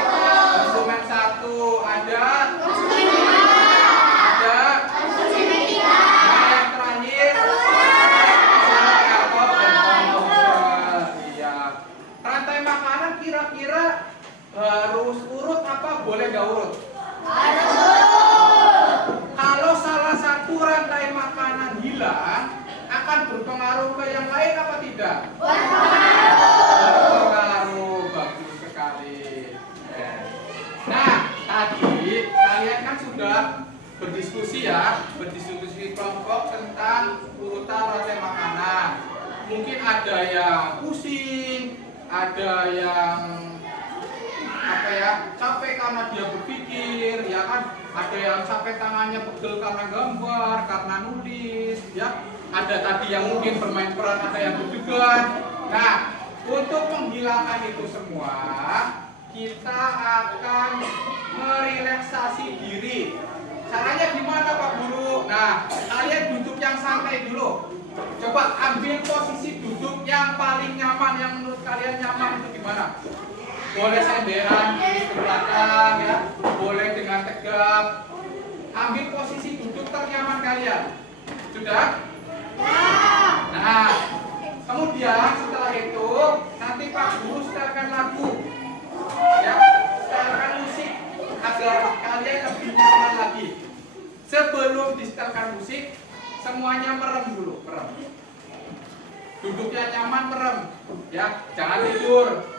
konsumen satu. Ada konsumen tiga. Nah, yang terakhir rantai makanan kira-kira harus urut apa boleh gak urut? Harus urut. Kalau salah satu rantai makanan hilang, akan berpengaruh ke yang lain apa tidak? Berpengaruh. Bagus sekali. Nah, tadi kalian kan sudah berdiskusi ya, berdiskusi kelompok tentang urutan rantai makanan. Mungkin ada yang pusing, ada yang capek karena dia berpikir, ya kan, ada yang sampai tangannya pegel karena gambar, karena nulis, ya, ada tadi yang mungkin bermain peran, ada yang deg-degan. Nah, untuk menghilangkan itu semua, kita akan merelaksasi diri. Caranya gimana Pak Guru? Nah, kalian duduk yang santai dulu. Coba ambil posisi duduk yang paling nyaman, yang menurut kalian nyaman itu gimana? Boleh senderan ke belakang, ya, boleh dengan tegap. Ambil posisi duduk ternyaman kalian. Sudah? Nah, kemudian setelah itu nanti Pak Guru setelkan lagu, ya, setelkan musik agar kalian lebih nyaman lagi. Sebelum disetelkan musik, semuanya merem dulu, merem. Duduknya nyaman, merem, ya, jangan tidur.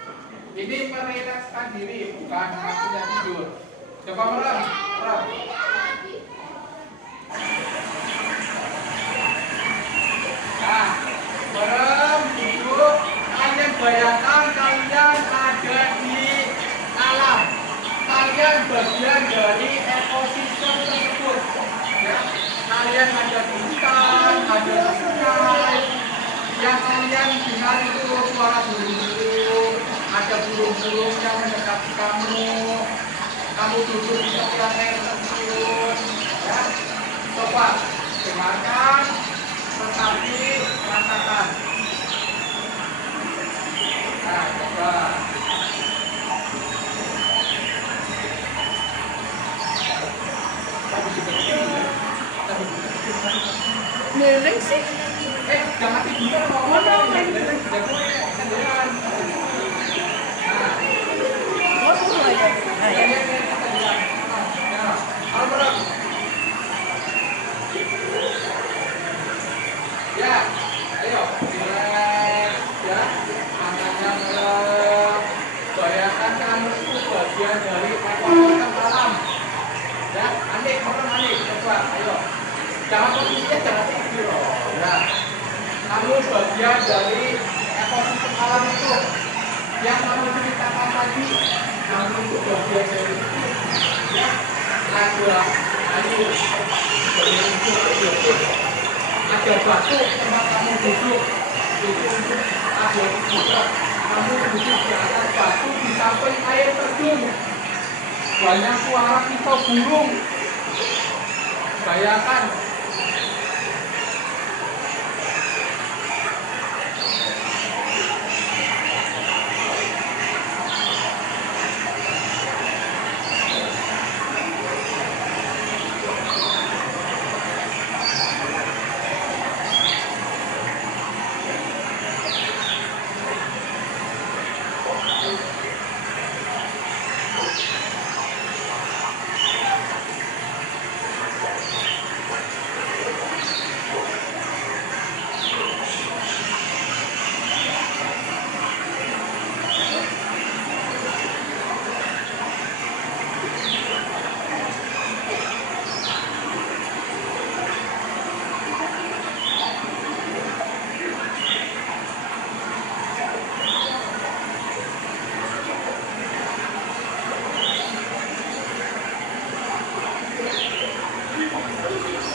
Ini merelakskan diri, bukan waktunya tidur. Coba merem, merem. Nah, merem, duduk. Kalian bayangkan kalian ada di alam. Kalian kalian bagian dari ekosistem tersebut. Ya, kalian ada di hutan, ada di sungai, yang kalian dengar itu suara burung-burung, ada burung-burung yang mendekati kamu. Kamu duduk di tepian air terjun, ya. Coba dengarkan, tetapi rasakan. Nah, coba. Nering sih. Jangan tiduran ngomong dong. Sendirian. Ya, ayo, relax, ya, tangannya merem. Bayangkan kamu itu bagian dari ekosistem alam. Ya, Anik, merem Anik, coba, ayo. Jangan posisinya jangan tidur. Ya, kamu bagian dari ekosistem alam itu. Yang kamu ceritakan tadi, kamu itu bagian dari itu. Ya, ada air, ada batu tempat kamu duduk. Itu untuk ada juga kamu duduk di atas batu di samping air terjun. Banyak suara kicau burung. Bayangkan.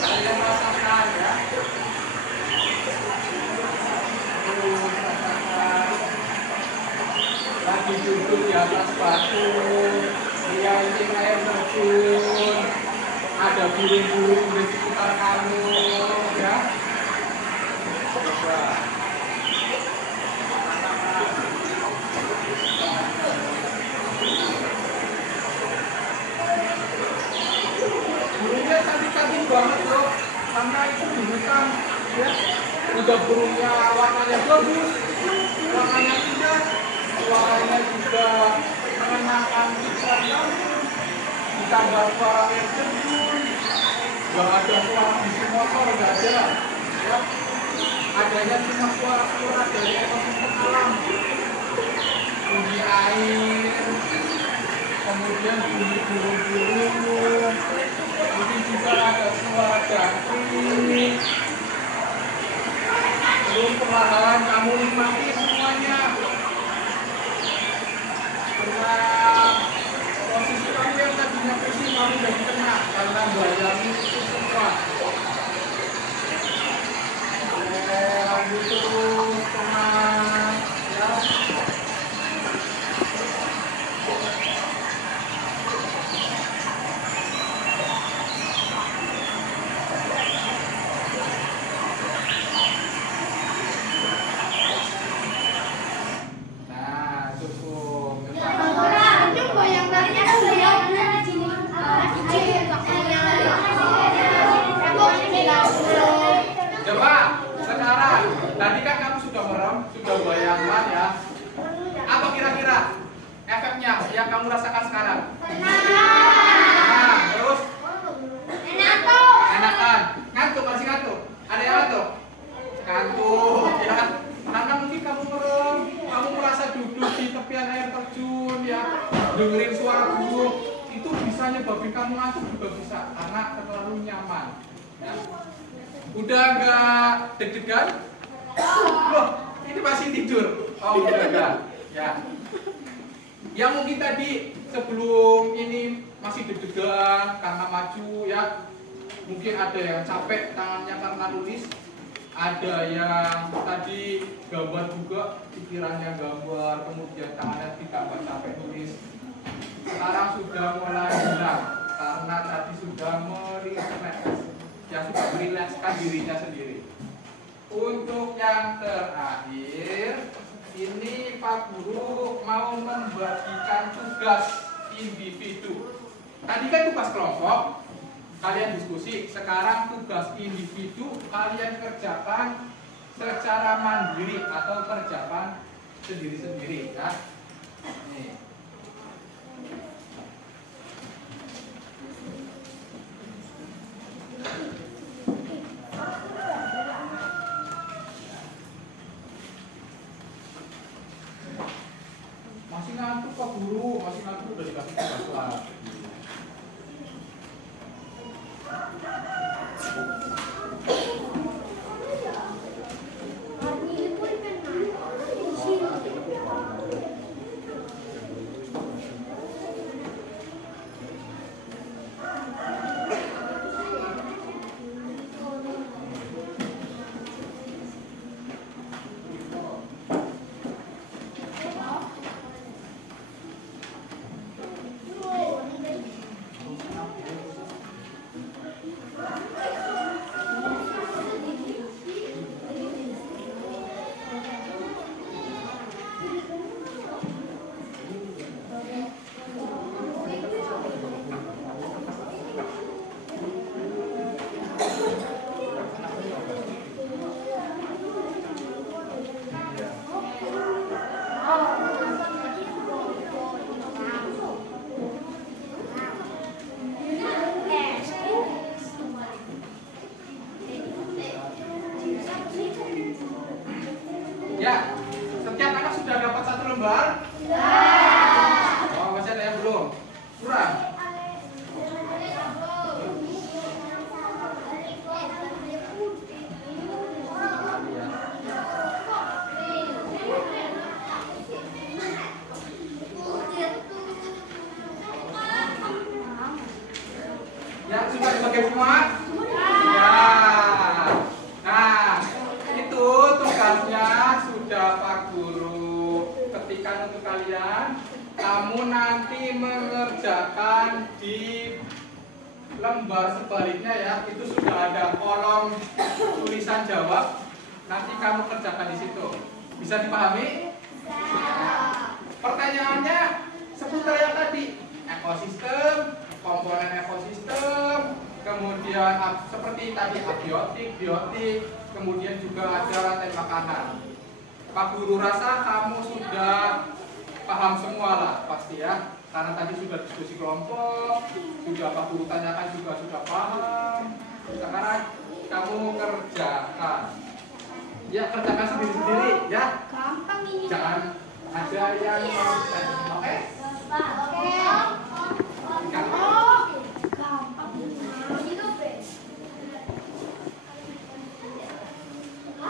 Kalian rasakan ya. Lagi duduk di atas batu, liatin air terjun, ada burung-burung di sekitar kamu, ya. Coba. Burungnya cantik-cantik banget loh, karena itu di hutan, ya. Udah burungnya warnanya bagus, warnanya indah, suaranya juga menenangkan pikiran kamu. Ditambah suara air terjun, nggak ada suara bising motor, nggak ada, ya. Adanya cuma suara-suara dari ekosistem alam, bunyi air, kemudian bunyi burung-burung, mungkin juga ada suara jangkrik. Belum perlahan kamu nikmati semuanya. Dengan posisi kamu yang tadinya pusing, kamu jadi tenang karena bayangi itu semua. Lanjut terus, tenang, ya. Nah, cukup. Itu bayangannya Coba sekarang, tadi kan kamu sudah merem, sudah bayangkan ya. Apa kira-kira efeknya yang kamu rasakan sekarang? Nah, terus enakan, ngantuk, masih ngantuk. Ada yang ngantuk? Ngantuk, ya. Karena mungkin kamu merem, kamu merasa duduk di tepian air terjun, ya, dengerin suara burung, itu bisa nyebabin kamu ngantuk juga bisa, karena terlalu nyaman. Ya. Udah nggak deg-degan? Loh, ini masih tidur. Oh, udah enggak. Ya. Yang mungkin tadi sebelum ini masih deg-degan karena maju ya. Mungkin ada yang capek tangannya karena nulis, ada yang tadi gambar juga, pikirannya gambar, kemudian tangannya tidak capek nulis. Sekarang sudah mulai hilang karena tadi sudah merileks, ya sudah merilekskan dirinya sendiri. Untuk yang terakhir, ini Pak Guru mau membagikan tugas individu. Tadi kan tugas kelompok, kalian diskusi. Sekarang tugas individu kalian kerjakan secara mandiri atau kerjakan sendiri-sendiri ya. Nih. Masih ngantuk Pak Guru, masih ngantuk udah dikasih tugas lagi. Ya, setiap anak sudah dapat satu lembar? Oh, masih ada yang belum? Kurang? Ya, sudah dibagi semua? Ya. Nah, itu tugasnya sudah Pak Guru ketikkan untuk kalian. Kamu nanti mengerjakan di lembar sebaliknya ya. Itu sudah ada kolom tulisan jawab. Nanti kamu kerjakan di situ. Bisa dipahami? Pertanyaannya seputar yang tadi. Ekosistem, komponen ekosistem, kemudian seperti tadi abiotik, biotik, kemudian juga ada rantai makanan. Pak Guru rasa kamu sudah paham semua lah pasti ya, karena tadi sudah diskusi kelompok, sudah Pak Guru tanyakan juga sudah paham. Sekarang kamu kerjakan. Ya, kerjakan sendiri-sendiri ya. Gampang ini. Jangan ada yang nonton. Oke? Oke. Gampang. Gampang.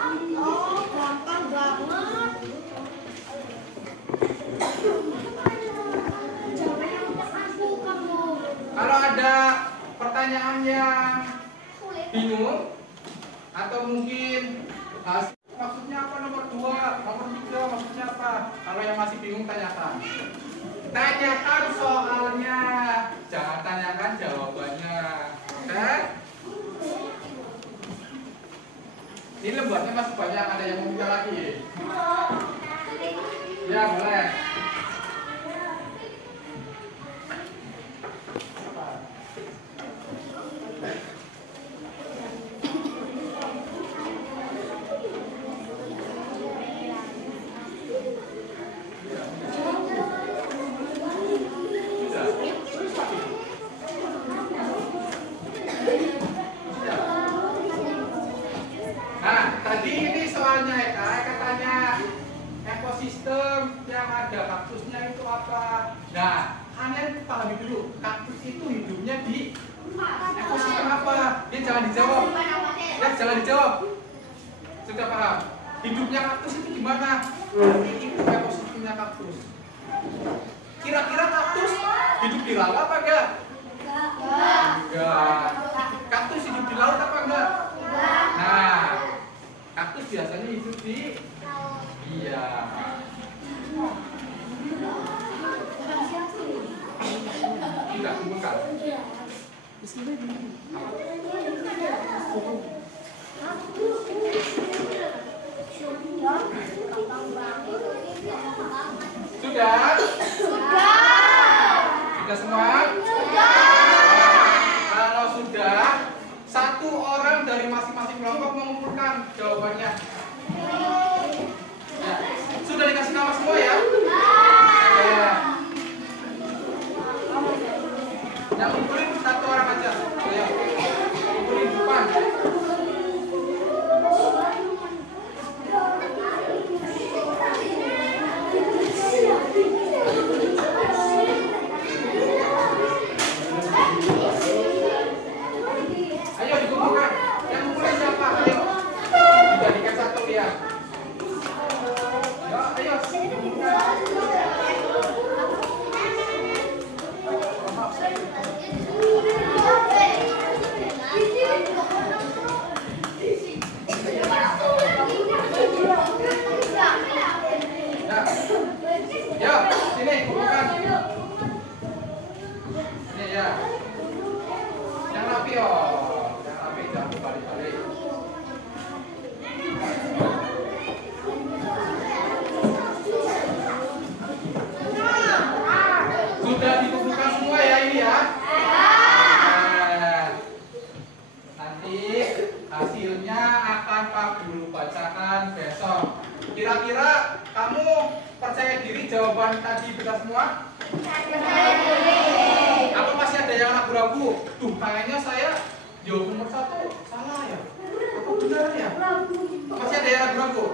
Itu gampang banget. Jangan yang aku kamu. Kalau ada pertanyaan yang bingung atau mungkin maksudnya apa nomor 2, nomor 3 maksudnya apa? Kalau yang masih bingung tanyakan. Tanyakan soalnya, jangan tanyakan jawabannya. Ini lembarnya masih banyak, ada yang mau minta lagi? Ya boleh. Nah, tadi ini soalnya katanya ekosistem yang ada kaktusnya itu apa? Nah, kalian pahami dulu, kaktus itu hidupnya di ekosistem apa? Dia jangan dijawab. Ya, jangan dijawab. Sudah paham? Hidupnya kaktus itu gimana? Itu ekosistemnya kaktus. Kira-kira kaktus hidup di di laut apa enggak? Enggak. Kaktus hidup di laut apa enggak? Nah, kaktus biasanya hidup di iya. Tidak kumpulkan. Sudah? Sudah semua? Kalau sudah, satu orang dari masing-masing kelompok mengumpulkan jawabannya. Ya. Sudah dikasih nama semua ya? Ya. Yang ngumpulin satu orang aja. Ya. Ngumpulin depan. Ayo dikumpulkan. Yang ngumpulin siapa? Ayo. Dijadikan satu ya. Ayo. Ya, sini kumpulkan. Ini ya. Yang rapi yang rapi jangan balik-balik. Sudah dikumpulkan semua ya ini ya. Nah, nanti hasilnya akan Pak Guru bacakan besok. Kira-kira kamu percaya diri jawaban tadi benar semua? Apa masih ada yang ragu-ragu? Tuh, kayaknya saya jawab nomor 1 salah ya? Apa benar ya? Masih ada yang ragu-ragu?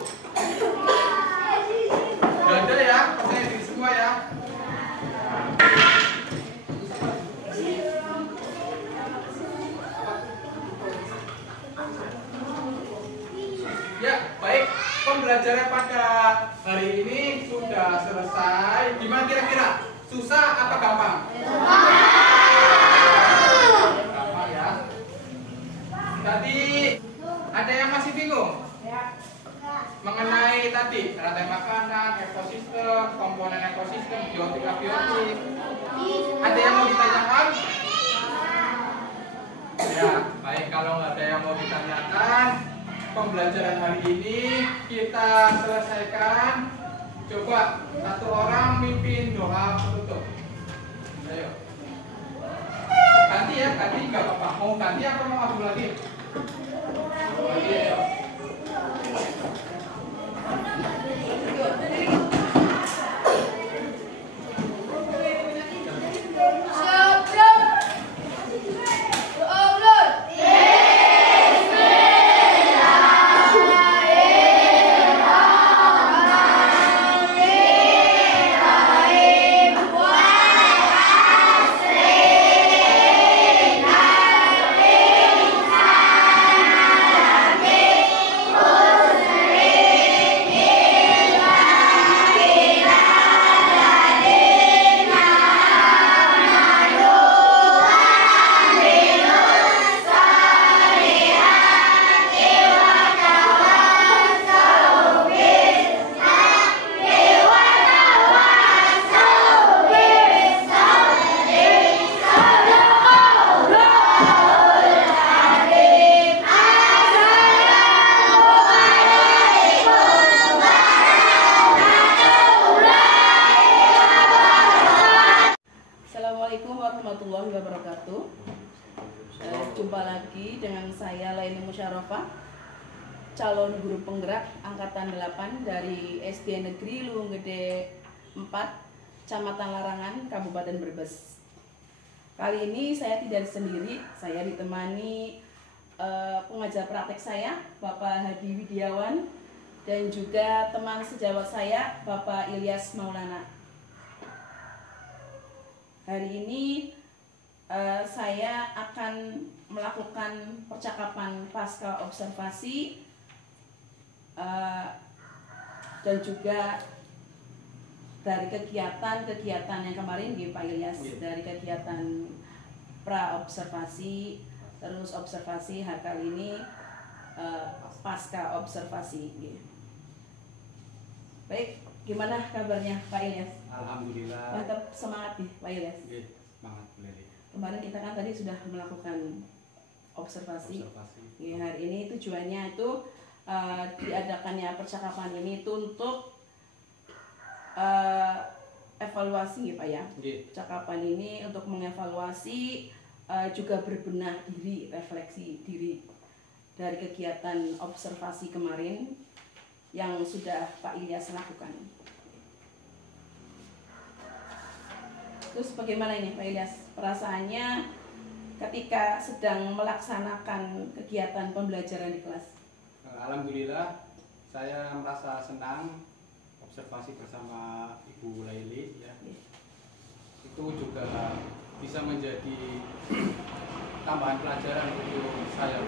Gak ada ya? Percaya diri semua ya? Ya, baik. Pembelajaran pada hari ini sudah selesai. Gimana kira-kira? Susah apa gampang? Gampang ya. Tadi ada yang masih bingung? Mengenai tadi rantai makanan, ekosistem, komponen ekosistem, biotik, abiotik. Ada yang mau ditanyakan? Ya, baik, kalau nggak ada yang mau ditanyakan, pembelajaran hari ini kita selesaikan. Coba satu orang mimpin doa penutup. Ayo. Ganti ya, ganti nggak apa-apa. Mau ganti apa mau maju lagi? Ganti ayo. warahmatullahi wabarakatuh. Jumpa lagi dengan saya Laini Musyarofa, calon guru penggerak angkatan 8 dari SD Negeri Luwung Gede 4, Kecamatan Larangan, Kabupaten Brebes. Kali ini saya tidak sendiri, saya ditemani pengajar praktek saya, Bapak Hadi Widiawan, dan juga teman sejawat saya, Bapak Ilyas Maulana. Hari ini saya akan melakukan percakapan pasca observasi dan juga dari kegiatan yang kemarin di Pak Ilyas, dari kegiatan pra observasi, terus observasi hari kali ini pasca observasi. Baik, gimana kabarnya Pak Ilyas? Alhamdulillah. Tetap semangat nih Pak Ilyas. Semangat Bu Leli. Kemarin kita kan tadi sudah melakukan observasi. Ya, hari ini tujuannya itu diadakannya percakapan ini itu untuk evaluasi ya Pak ya. Percakapan ini untuk mengevaluasi juga berbenah diri, refleksi diri dari kegiatan observasi kemarin yang sudah Pak Ilyas lakukan. Terus bagaimana ini Pak Ilyas perasaannya ketika sedang melaksanakan kegiatan pembelajaran di kelas? Alhamdulillah, saya merasa senang observasi bersama Ibu Laili ya. Itu juga bisa menjadi tambahan pelajaran untuk saya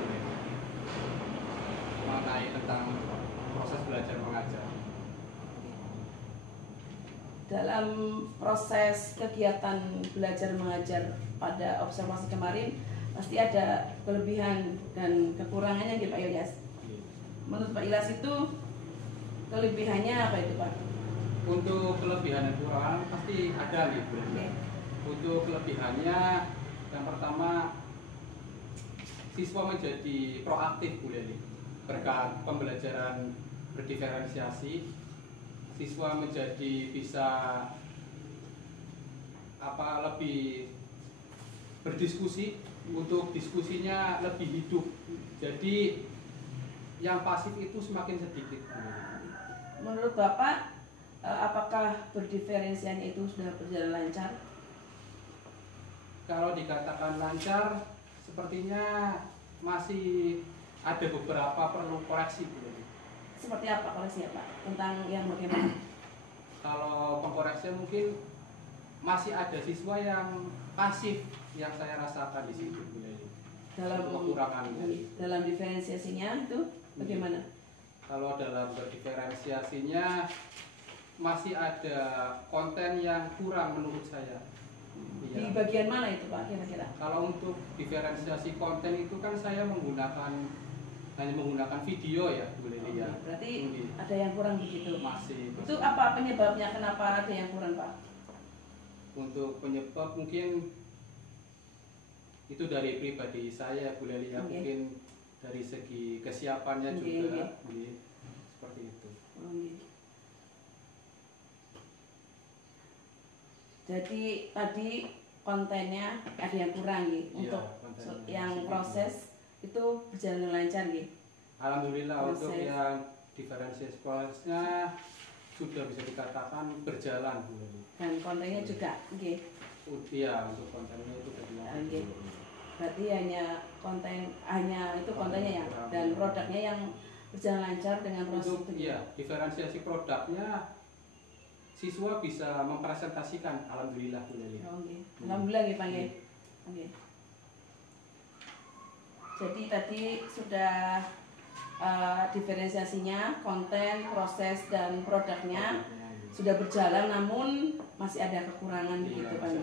mengenai tentang proses belajar mengajar. Dalam proses kegiatan belajar mengajar pada observasi kemarin pasti ada kelebihan dan kekurangannya gitu Pak Ilyas. Menurut Pak Ilyas itu kelebihannya apa itu Pak? Untuk kelebihan dan kekurangan pasti ada gitu. Untuk kelebihannya yang pertama siswa menjadi proaktif Bu Leli. Berkat pembelajaran berdiferensiasi, siswa menjadi bisa lebih berdiskusi, untuk diskusinya lebih hidup. Jadi yang pasif itu semakin sedikit. Menurut Bapak, apakah berdiferensiasi itu sudah berjalan lancar? Kalau dikatakan lancar, sepertinya masih ada beberapa perlu koreksi. Seperti apa koreksinya Pak? Tentang yang bagaimana? Kalau pengkoreksinya mungkin masih ada siswa yang pasif yang saya rasakan di situ. Dalam kekurangannya. Dalam diferensiasinya itu bagaimana? Kalau dalam berdiferensiasinya masih ada konten yang kurang menurut saya. Di bagian mana itu Pak kira-kira? Kalau untuk diferensiasi konten itu kan saya hanya menggunakan video ya Bu Leli ya. Berarti ada yang kurang begitu. Masih. Itu apa penyebabnya? Kenapa ada yang kurang Pak? Untuk penyebab mungkin itu dari pribadi saya Bu Leli ya. Mungkin dari segi kesiapannya juga. Seperti itu. Jadi tadi kontennya ada yang kurang untuk yang proses itu berjalan lancar gitu. Alhamdulillah proses. Untuk yang diferensiasi prosesnya sudah bisa dikatakan berjalan Bu. Dan kontennya juga, Iya, untuk kontennya itu berjalan. Berarti hanya itu kontennya ya, dan produknya yang berjalan lancar dengan proses untuk, itu. Iya, diferensiasi produknya siswa bisa mempresentasikan, alhamdulillah Bu Leli. Alhamdulillah Pak. Jadi tadi sudah diferensiasinya, konten, proses dan produknya sudah berjalan, namun masih ada kekurangan gitu Pak.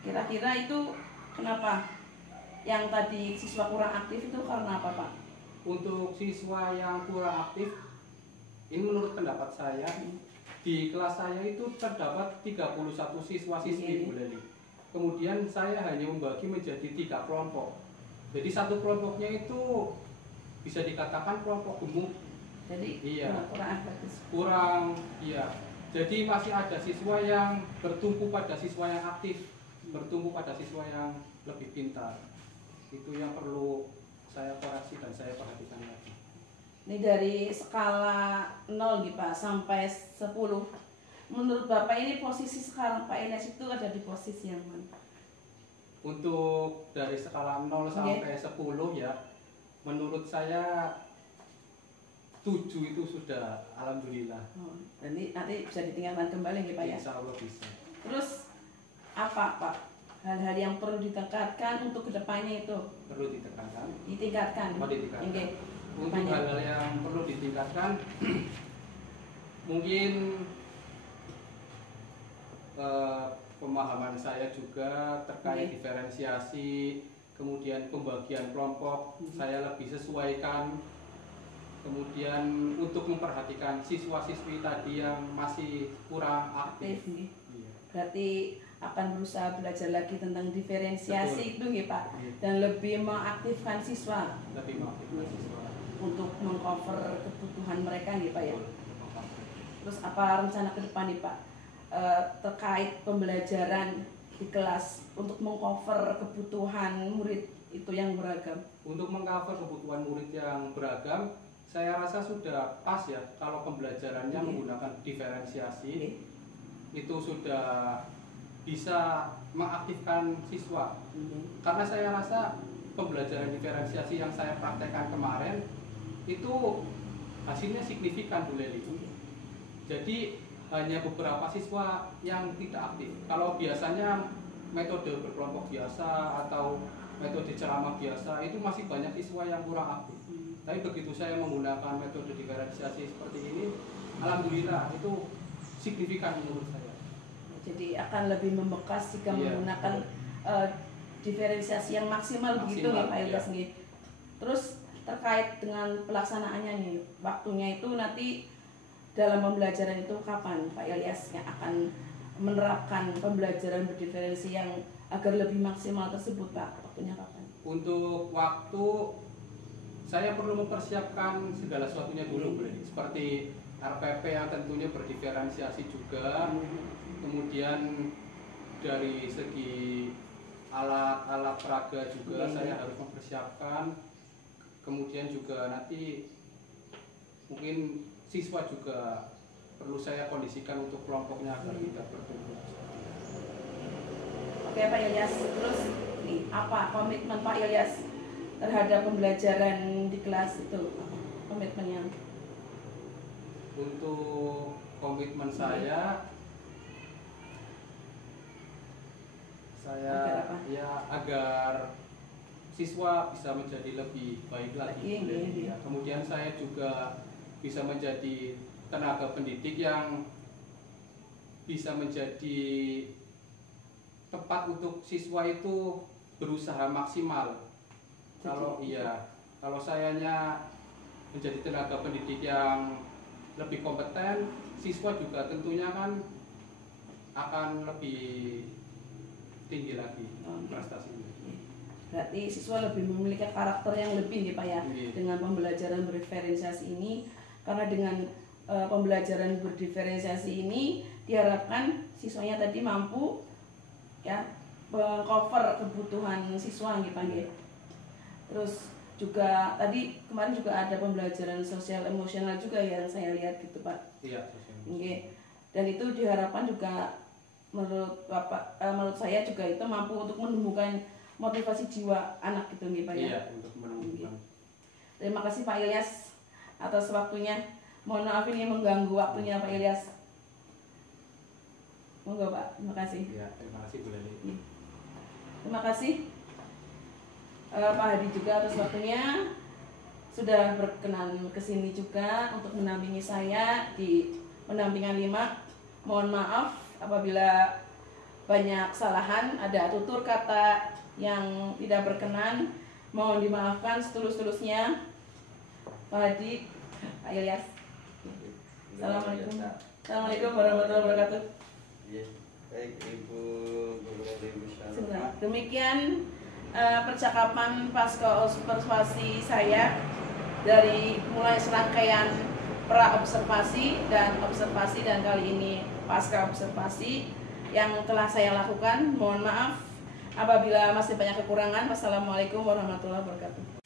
Kira-kira itu kenapa? Yang tadi siswa kurang aktif itu karena apa Pak? Untuk siswa yang kurang aktif, ini menurut pendapat saya, di kelas saya itu terdapat 31 siswa-siswi Bu Leli. Kemudian saya hanya membagi menjadi 3 kelompok. Jadi satu kelompoknya itu bisa dikatakan kelompok gemuk. Jadi kurang aktif. Iya. Jadi masih ada siswa yang bertumpu pada siswa yang aktif, bertumpu pada siswa yang lebih pintar. Itu yang perlu saya koreksi dan saya perhatikan lagi. Ini dari skala 0 nih Pak sampai 10. Menurut Bapak ini posisi sekarang Pak Ilyas itu ada di posisi yang mana? Untuk dari skala 0 sampai 10 ya, menurut saya 7 itu sudah alhamdulillah. Nanti bisa ditingkatkan kembali nih Pak ya? Insya Allah bisa. Terus apa Pak? Hal-hal yang perlu ditingkatkan untuk kedepannya itu? Perlu ditingkatkan. Ditingkatkan. Untuk hal-hal yang perlu ditingkatkan, Mungkin pemahaman saya juga terkait diferensiasi, kemudian pembagian kelompok, saya lebih sesuaikan. Kemudian untuk memperhatikan siswa-siswi tadi yang masih kurang aktif. Iya. Berarti akan berusaha belajar lagi tentang diferensiasi. Betul. Itu nggih Pak, Iya. dan lebih mengaktifkan siswa Lebih mengaktifkan siswa. untuk mengcover kebutuhan mereka nih Pak ya. Betul. Terus apa rencana ke depan nih Pak terkait pembelajaran di kelas untuk mengcover kebutuhan murid itu yang beragam? Untuk mengcover kebutuhan murid yang beragam, saya rasa sudah pas ya kalau pembelajarannya menggunakan diferensiasi. Itu sudah bisa mengaktifkan siswa. Karena saya rasa pembelajaran diferensiasi yang saya praktekkan kemarin itu hasilnya signifikan Bu Leli. Jadi hanya beberapa siswa yang tidak aktif. Kalau biasanya metode berkelompok biasa atau metode ceramah biasa itu masih banyak siswa yang kurang aktif. Tapi begitu saya menggunakan metode diferensiasi seperti ini, alhamdulillah itu signifikan menurut saya. Jadi akan lebih membekas jika menggunakan diferensiasi yang maksimal begitu nih Pak Ilyas nih. Terus terkait dengan pelaksanaannya nih, waktunya itu nanti dalam pembelajaran itu kapan Pak Ilyas yang akan menerapkan pembelajaran berdiferensi yang agar lebih maksimal tersebut Pak? Waktunya kapan? Untuk waktu saya perlu mempersiapkan segala sesuatunya dulu, seperti RPP yang tentunya berdiferensiasi juga, kemudian dari segi alat-alat peraga juga saya harus mempersiapkan, kemudian juga nanti mungkin siswa juga perlu saya kondisikan untuk kelompoknya agar tidak bertumbuh. Oke Pak Ilyas, terus nih apa komitmen Pak Ilyas terhadap pembelajaran di kelas itu? Komitmennya? Untuk komitmen saya agar apa? Ya agar siswa bisa menjadi lebih baik lagi. Ya, kemudian saya juga bisa menjadi tenaga pendidik yang bisa menjadi tempat untuk siswa itu berusaha maksimal. Kalau sayanya menjadi tenaga pendidik yang lebih kompeten, siswa juga tentunya kan akan lebih tinggi lagi prestasinya. Berarti siswa lebih memiliki karakter yang lebih nih Pak ya dengan pembelajaran berdiferensiasi ini, karena dengan pembelajaran berdiferensiasi ini diharapkan siswanya tadi mampu ya mengcover kebutuhan siswa gitu Pak. Terus juga tadi kemarin juga ada pembelajaran sosial emosional juga yang saya lihat gitu Pak. Iya, dan itu diharapkan juga menurut Bapak, menurut saya juga itu mampu untuk menumbuhkan motivasi jiwa anak gitu nih Pak ya. Iya, untuk menumbuhkan. Terima kasih Pak Ilyas atas waktunya. Mohon maaf ini mengganggu waktunya Pak Ilyas. Monggo Pak, terima kasih. Iya, terima kasih Bu Leli. Terima kasih Pak Hadi juga atas waktunya, sudah berkenan kesini juga untuk mendampingi saya di pendampingan 5. Mohon maaf apabila banyak kesalahan, ada tutur kata yang tidak berkenan, mohon dimaafkan setulus-tulusnya. Pak Hadi, Pak Ilyas. Assalamualaikum. Assalamualaikum warahmatullahi wabarakatuh. Baik Ibu Guru Ibu Syarifah. Demikian percakapan pasca observasi saya dari mulai serangkaian pra observasi dan observasi dan kali ini pasca observasi yang telah saya lakukan. Mohon maaf apabila masih banyak kekurangan. Wassalamualaikum warahmatullahi wabarakatuh.